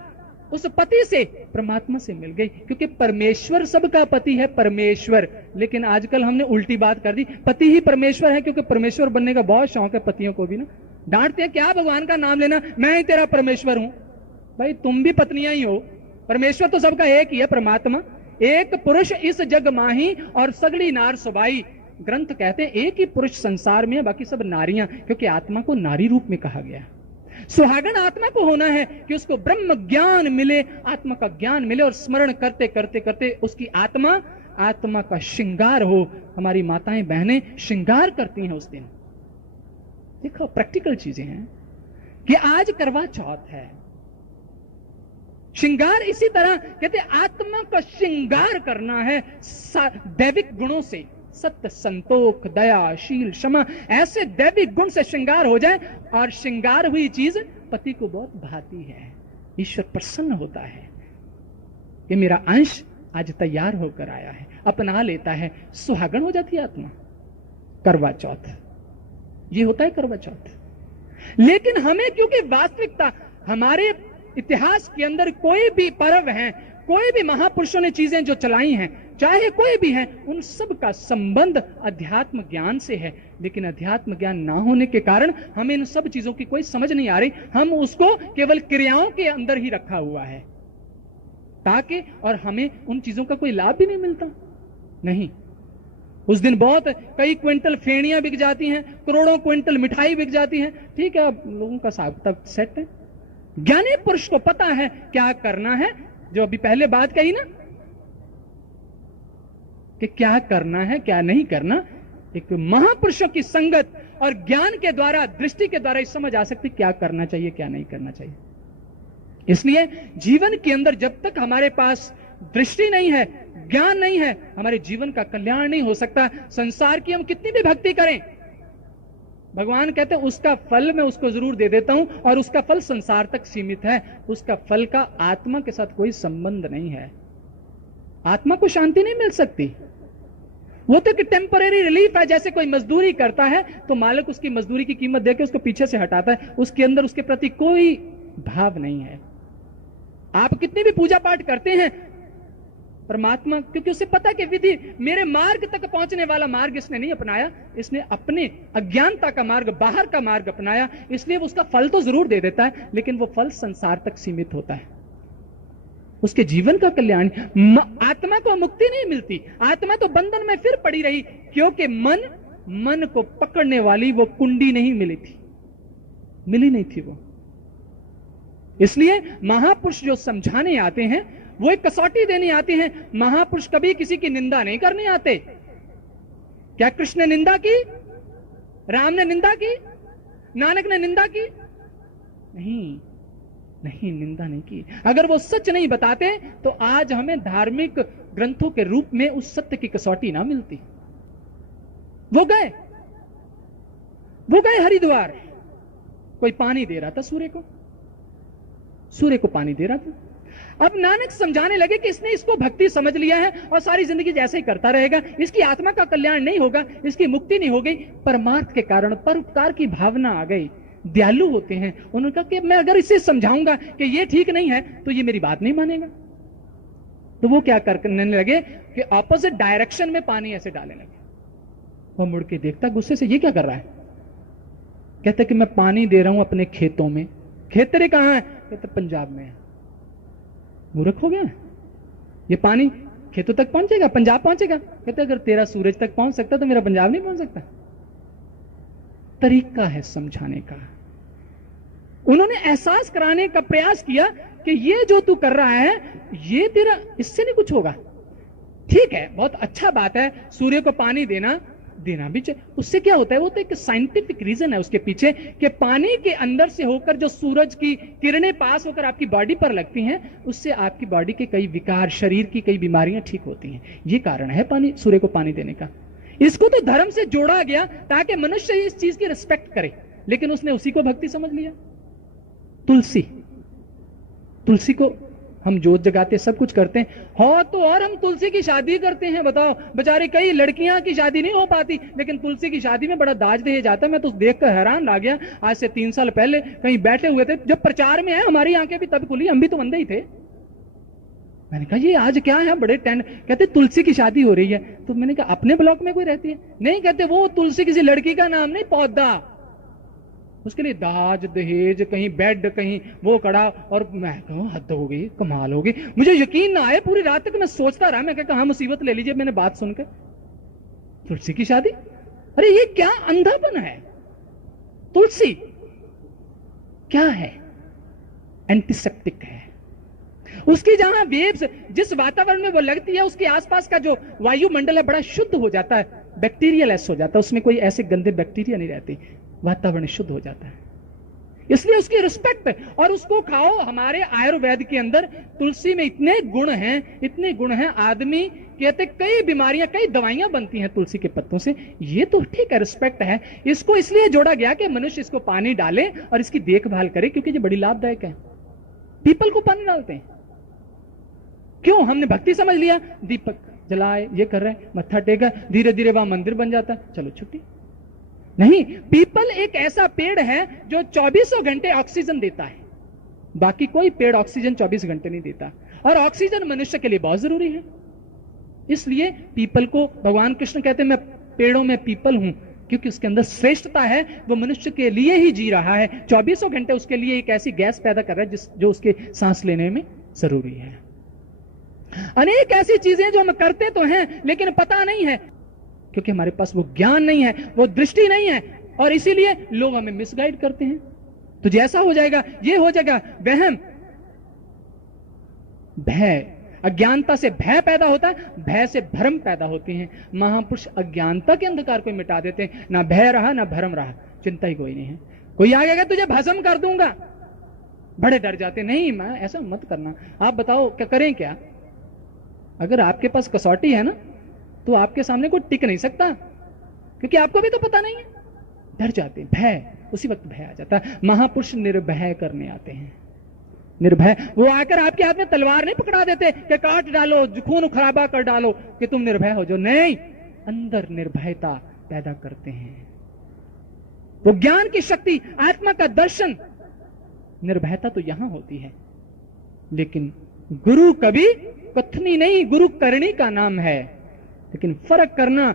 उस पति से, परमात्मा से मिल गई। क्योंकि परमेश्वर सबका पति है, परमेश्वर। लेकिन आजकल हमने उल्टी बात कर दी, पति ही परमेश्वर है, क्योंकि परमेश्वर बनने का बहुत शौक है पतियों को भी ना। डांटते हैं क्या भगवान का नाम लेना, मैं ही तेरा परमेश्वर हूं। भाई तुम भी पत्नियां ही हो, परमेश्वर तो सबका एक ही है, परमात्मा। एक पुरुष इस जग माही और सगली नार सबाई। ग्रंथ कहते हैं एक ही पुरुष संसार में है, बाकी सब नारियां, क्योंकि आत्मा को नारी रूप में कहा गया। सुहागण आत्मा को होना है कि उसको ब्रह्म ज्ञान मिले, आत्मा का ज्ञान मिले, और स्मरण करते करते करते उसकी आत्मा का श्रृंगार हो। हमारी माताएं बहनें श्रृंगार करती हैं उस दिन। देखो प्रैक्टिकल चीजें हैं कि आज करवा चौथ है, श्रृंगार इसी तरह कहते आत्मा का श्रृंगार करना है दैविक गुणों से। सत्य, संतोख, दया, शील, क्षमा, ऐसे दैविक गुण से श्रृंगार हो जाए, और श्रृंगार हुई चीज पति को बहुत भाती है, ईश्वर प्रसन्न होता है कि मेरा अंश आज तैयार होकर आया है, अपना लेता है, सुहागण हो जाती है आत्मा। करवा चौथ ये होता है, करवा चौथ। लेकिन हमें, क्योंकि वास्तविकता हमारे इतिहास के अंदर कोई भी पर्व है, कोई भी महापुरुषों ने चीजें जो चलाई हैं, चाहे कोई भी है, उन सब का संबंध अध्यात्म ज्ञान से है। लेकिन अध्यात्म ज्ञान ना होने के कारण हमें इन सब चीजों की कोई समझ नहीं आ रही। हम उसको केवल क्रियाओं के अंदर ही रखा हुआ है, ताकि और हमें उन चीजों का कोई लाभ भी नहीं मिलता। नहीं, उस दिन बहुत कई क्विंटल फेणियां बिक जाती हैं, करोड़ों क्विंटल मिठाई बिक जाती है। ठीक है, अब लोगों का हिसाब किताब सेट है। ज्ञानी पुरुष को पता है क्या करना है, जो अभी पहले बात कही ना कि क्या करना है क्या नहीं करना। एक महापुरुषों की संगत और ज्ञान के द्वारा, दृष्टि के द्वारा समझ आ सकती क्या करना चाहिए क्या नहीं करना चाहिए। इसलिए जीवन के अंदर जब तक हमारे पास दृष्टि नहीं है, ज्ञान नहीं है, हमारे जीवन का कल्याण नहीं हो सकता। संसार की हम कितनी भी भक्ति करें, भगवान कहते हैं उसका फल मैं उसको जरूर दे देता हूं, और उसका फल संसार तक सीमित है। उसका फल का आत्मा के साथ कोई संबंध नहीं है। आत्मा को शांति नहीं मिल सकती। वो तो एक टेम्परेरी रिलीफ है। जैसे कोई मजदूरी करता है तो मालिक उसकी मजदूरी की कीमत देकर उसको पीछे से हटाता है, उसके अंदर उसके प्रति कोई भाव नहीं है। आप कितनी भी पूजा पाठ करते हैं, परमात्मा, क्योंकि उसे पता कि विधि मेरे मार्ग तक पहुंचने वाला मार्ग इसने नहीं अपनाया, इसने अपने अज्ञानता का मार्ग, बाहर का मार्ग अपनाया, इसलिए वो उसका फल तो जरूर दे देता है, लेकिन वो फल संसार तक सीमित होता है। उसके जीवन का कल्याण, आत्मा को मुक्ति नहीं मिलती, आत्मा तो बंधन में फिर पड़ी रही, क्योंकि मन को पकड़ने वाली वो कुंडी नहीं मिली थी, मिली नहीं थी वो। इसलिए महापुरुष जो समझाने आते हैं, वो एक कसौटी देने आते हैं। महापुरुष कभी किसी की निंदा नहीं करने आते। क्या कृष्ण ने निंदा की? राम ने निंदा की? नानक ने निंदा की? नहीं, निंदा नहीं की। अगर वो सच नहीं बताते तो आज हमें धार्मिक ग्रंथों के रूप में उस सत्य की कसौटी ना मिलती। वो गए हरिद्वार, कोई पानी दे रहा था सूर्य को पानी दे रहा था। अब नानक समझाने लगे कि इसने इसको भक्ति समझ लिया है और सारी जिंदगी जैसे ही करता रहेगा, इसकी आत्मा का कल्याण नहीं होगा, इसकी मुक्ति नहीं हो गई। परमार्थ के कारण परोपकार की भावना आ गई, दयालु होते हैं। उन्होंने कहा कि मैं अगर इसे समझाऊंगा कि ये ठीक नहीं है तो ये मेरी बात नहीं मानेगा। तो वो क्या करने लगे कि ऑपोजिट डायरेक्शन में पानी ऐसे डालने लगे। वो मुड़ के देखता गुस्से से, ये क्या कर रहा है? कहते कि मैं पानी दे रहा हूं अपने खेतों में। खेत तेरे कहां है? कहते पंजाब में है। मूर्ख हो गया, ये पानी खेतों तक पहुंचेगा, पंजाब पहुंचेगा? कहते अगर तेरा सूरज तक पहुंच सकता तो मेरा पंजाब नहीं पहुंच सकता। तरीका है समझाने का। उन्होंने एहसास कराने का प्रयास किया कि ये जो तू कर रहा है ये तेरा, इससे नहीं कुछ होगा। ठीक है, बहुत अच्छा बात है, सूर्य को पानी देना भी चाहिए। उससे क्या होता है, वो तो एक साइंटिफिक रीजन है उसके पीछे कि पानी के अंदर से होकर जो सूरज की किरणें पास होकर आपकी बॉडी पर लगती हैं, उससे आपकी बॉडी के कई विकार, शरीर की कई बीमारियां ठीक होती हैं। ये कारण है पानी, सूर्य को पानी देने का। इसको तो धर्म से जोड़ा गया ताकि मनुष्य इस चीज की रिस्पेक्ट करे, लेकिन उसने उसी को भक्ति समझ लिया। तुलसी को हम जोत जगाते, सब कुछ करते हैं, हो तो और हम तुलसी की शादी करते हैं। बताओ, बेचारी कई लड़कियां की शादी नहीं हो पाती, लेकिन तुलसी की शादी में बड़ा दाज दिया जाता है। मैं तो देखकर हैरान रह गया। आज से 3 साल पहले कहीं बैठे हुए थे, जब प्रचार में है, हमारी आंखें भी तब खुली, हम भी तो अंधे ही थे। मैंने कहा ये आज क्या है, बड़े टेंट। कहते तुलसी की शादी हो रही है। तो मैंने कहा अपने ब्लॉक में कोई रहती है? नहीं। कहते वो तुलसी किसी लड़की का नाम नहीं, पौधा। उसके लिए दाज दहेज, कहीं बेड, कहीं वो कड़ा। और मैं कहूं हद हो गई, कमाल हो गई। मुझे यकीन ना आए, पूरी रात तक मैं सोचता रहा। मैं कहा मुसीबत ले लीजिए मैंने बात सुनकर। तुलसी की शादी, अरे ये क्या अंधापन है? तुलसी क्या है? एंटीसेप्टिक है। उसकी जहां वेव्स, जिस वातावरण में वो लगती है, उसके आसपास का जो वायुमंडल है बड़ा शुद्ध हो जाता है, बैक्टीरियलेस हो जाता है, उसमें कोई ऐसे गंदे बैक्टीरिया नहीं रहती, वातावरण शुद्ध हो जाता है। इसलिए उसकी रिस्पेक्ट, और उसको खाओ। हमारे आयुर्वेद के अंदर तुलसी में इतने गुण हैं, आदमी कहते कई बीमारियां, कई दवाइयां बनती हैं तुलसी के पत्तों से। ये तो ठीक है, रिस्पेक्ट है। इसको इसलिए जोड़ा गया कि मनुष्य इसको पानी डाले और इसकी देखभाल करे, क्योंकि ये बड़ी लाभदायक है। पीपल को पानी डालते हैं क्यों? हमने भक्ति समझ लिया, दीपक जलाए, ये कर रहे हैं, मत्था टेका, धीरे धीरे वहां मंदिर बन जाता है, चलो छुट्टी। नहीं, पीपल एक ऐसा पेड़ है जो 24 घंटे ऑक्सीजन देता है। बाकी कोई पेड़ ऑक्सीजन 24 घंटे नहीं देता, और ऑक्सीजन मनुष्य के लिए बहुत जरूरी है। इसलिए पीपल को भगवान कृष्ण कहते हैं मैं पेड़ों में पीपल हूं, क्योंकि उसके अंदर श्रेष्ठता है। वो मनुष्य के लिए ही जी रहा है, 24 घंटे उसके लिए एक ऐसी गैस पैदा कर रहा है जो उसके सांस लेने में जरूरी है। अनेक ऐसी चीजें जो हम करते तो हैं लेकिन पता नहीं है, क्योंकि हमारे पास वो ज्ञान नहीं है, वो दृष्टि नहीं है, और इसीलिए लोग हमें मिसगाइड करते हैं। तो जैसा हो जाएगा, ये हो जाएगा, वहम, भय। अज्ञानता से भय पैदा होता है, भय से भ्रम पैदा होते हैं। महापुरुष अज्ञानता के अंधकार को मिटा देते हैं। ना भय रहा, ना भ्रम रहा, चिंता ही कोई नहीं है। कोई आ गया तुझे भस्म कर दूंगा, बड़े डर जाते। नहीं, मैं ऐसा मत करना। आप बताओ क्या करें? क्या अगर आपके पास कसौटी है ना, तो आपके सामने कोई टिक नहीं सकता, क्योंकि आपको भी तो पता नहीं है। डर जाते, भय, उसी वक्त भय आ जाता है। महापुरुष निर्भय करने आते हैं। निर्भय, वो आकर आपके हाथ में तलवार नहीं पकड़ा देते कि काट डालो, खून खराबा कर डालो कि तुम निर्भय हो जाओ। नहीं, अंदर निर्भयता पैदा करते हैं। वो ज्ञान की शक्ति, आत्मा का दर्शन, निर्भयता तो यहां होती है। लेकिन गुरु कभी कथनी नहीं, गुरु करनी का नाम है। लेकिन फर्क करना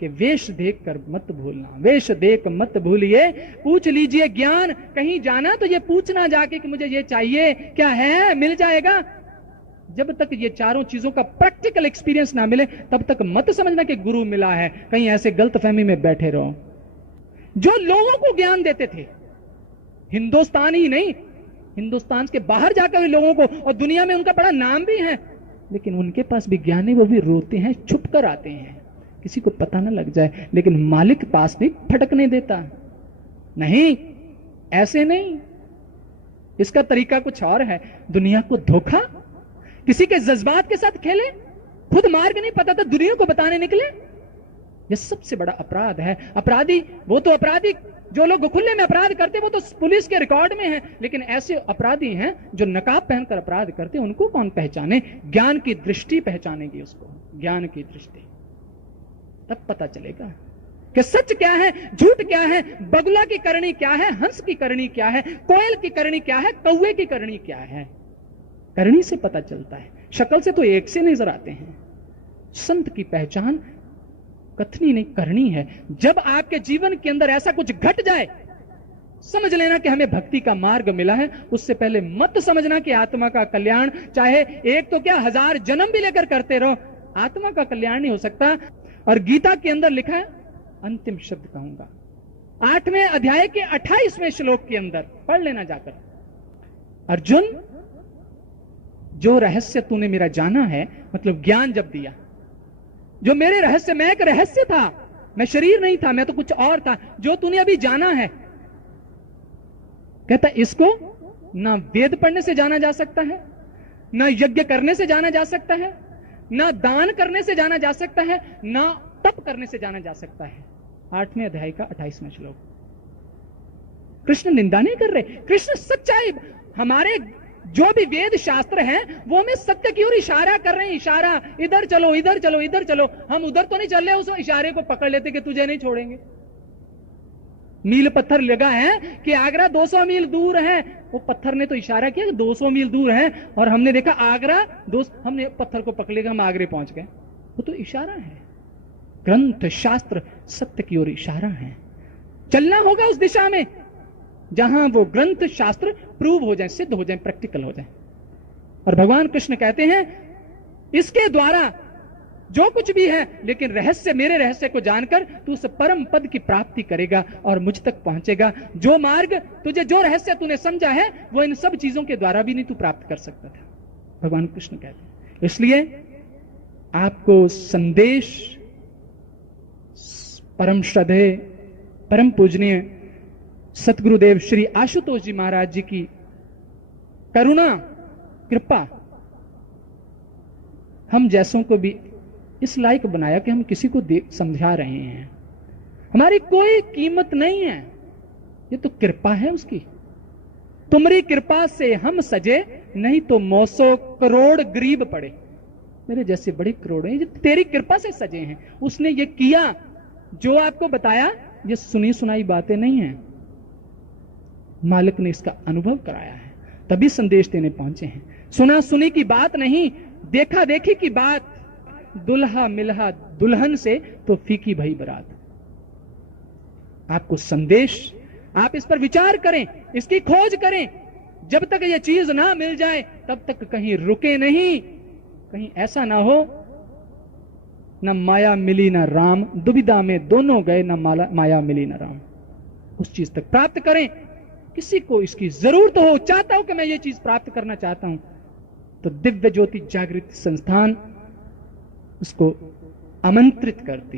कि वेश देख कर मत भूलना, वेश देख मत भूलिए। पूछ लीजिए ज्ञान, कहीं जाना तो ये पूछना जाके कि मुझे ये चाहिए, क्या है, मिल जाएगा। जब तक ये चारों चीजों का प्रैक्टिकल एक्सपीरियंस ना मिले, तब तक मत समझना कि गुरु मिला है। कहीं ऐसे गलतफहमी में बैठे रहो। जो लोगों को ज्ञान देते थे, हिंदुस्तान ही नहीं, हिंदुस्तान के बाहर जाकर भी लोगों को, और दुनिया में उनका बड़ा नाम भी है, लेकिन उनके पास भी ज्ञानी, वो भी रोते हैं, छुप कर आते हैं, किसी को पता ना लग जाए। लेकिन मालिक पास नहीं फटकने देता। नहीं, ऐसे नहीं, इसका तरीका कुछ और है। दुनिया को धोखा, किसी के जज्बात के साथ खेले, खुद मार्ग नहीं पता था, दुनिया को बताने निकले। यह सबसे बड़ा अपराध है। अपराधी वो तो अपराधी जो लोग खुले में अपराध करते वो तो पुलिस के रिकॉर्ड में है, लेकिन ऐसे अपराधी हैं जो नकाब पहनकर अपराध करते, उनको कौन पहचाने? ज्ञान की दृष्टि पहचानेगी उसको, ज्ञान की दृष्टि। तब पता चलेगा कि सच क्या है, झूठ क्या है, बगुला की करनी क्या है, हंस की करनी क्या है, कोयल की करनी क्या है, कौवे की करनी क्या है। करनी से पता चलता है, शक्ल से तो एक से नजर आते हैं। संत की पहचान कथनी नहीं, करनी है। जब आपके जीवन के अंदर ऐसा कुछ घट जाए, समझ लेना कि हमें भक्ति का मार्ग मिला है। उससे पहले मत समझना कि आत्मा का कल्याण चाहे एक तो क्या 1000 जन्म भी लेकर करते रहो, आत्मा का कल्याण नहीं हो सकता। और गीता के अंदर लिखा है, अंतिम शब्द कहूंगा, 8वें अध्याय के 28वें श्लोक के अंदर पढ़ लेना जाकर, अर्जुन जो रहस्य तूने मेरा जाना है, मतलब ज्ञान जब दिया, जो मेरे रहस्य, मैं एक रहस्य था, मैं शरीर नहीं था, मैं तो कुछ और था, जो तूने अभी जाना है, कहता इसको ना वेद पढ़ने से जाना जा सकता है, ना यज्ञ करने से जाना जा सकता है, ना दान करने से जाना जा सकता है, ना तप करने से जाना जा सकता है। 8वें अध्याय का 28वां श्लोक। कृष्ण निंदा नहीं कर रहे, कृष्ण सच्चाई, हमारे जो भी वेद शास्त्र हैं वो हमें सत्य की ओर इशारा कर रहे हैं। इशारा, इधर चलो, इधर चलो, इधर चलो। हम उधर तो नहीं चल रहे, उस इशारे को पकड़ लेते कि तुझे नहीं छोड़ेंगे। मील पत्थर लगा है कि आगरा 200 मील दूर है, वो पत्थर ने तो इशारा किया कि 200 मील दूर है, और हमने देखा आगरा, हमने पत्थर को पकड़ लिया, हम आगरे पहुंच गए। वो तो इशारा है। ग्रंथ शास्त्र सत्य की ओर इशारा है, चलना होगा उस दिशा में जहां वो ग्रंथ शास्त्र प्रूव हो जाए, सिद्ध हो जाए, प्रैक्टिकल हो जाए। और भगवान कृष्ण कहते हैं इसके द्वारा जो कुछ भी है, लेकिन रहस्य, मेरे रहस्य को जानकर तू उस परम पद की प्राप्ति करेगा और मुझ तक पहुंचेगा। जो मार्ग तुझे, जो रहस्य तूने समझा है, वो इन सब चीजों के द्वारा भी नहीं तू प्राप्त कर सकता था, भगवान कृष्ण कहते हैं। इसलिए आपको संदेश परम श्रद्धेय, परम पूजनीय सतगुरुदेव श्री आशुतोष जी महाराज जी की करुणा, कृपा हम जैसों को भी इस लायक बनाया कि हम किसी को समझा रहे हैं। हमारी कोई कीमत नहीं है, ये तो कृपा है उसकी। तुम्हारी कृपा से हम सजे, नहीं तो 900 करोड़ गरीब पड़े। मेरे जैसे बड़े करोड़ हैं, तेरी कृपा से सजे हैं। उसने ये किया जो आपको बताया, ये सुनी सुनाई बातें नहीं है, मालिक ने इसका अनुभव कराया है, तभी संदेश देने पहुंचे हैं। सुना सुनी की बात नहीं, देखा देखी की बात। दुल्हा मिलहा दुल्हन से तो फीकी भई बरात। आपको संदेश, आप इस पर विचार करें, इसकी खोज करें। जब तक ये चीज ना मिल जाए तब तक कहीं रुके नहीं। कहीं ऐसा ना हो, न माया मिली न राम, दुविधा में दोनों गए, न माया मिली न राम। उस चीज तक प्राप्त करें। किसी को इसकी जरूरत हो, चाहता हूं कि मैं ये चीज प्राप्त करना चाहता हूं, तो दिव्य ज्योति जागृति संस्थान उसको आमंत्रित करती है।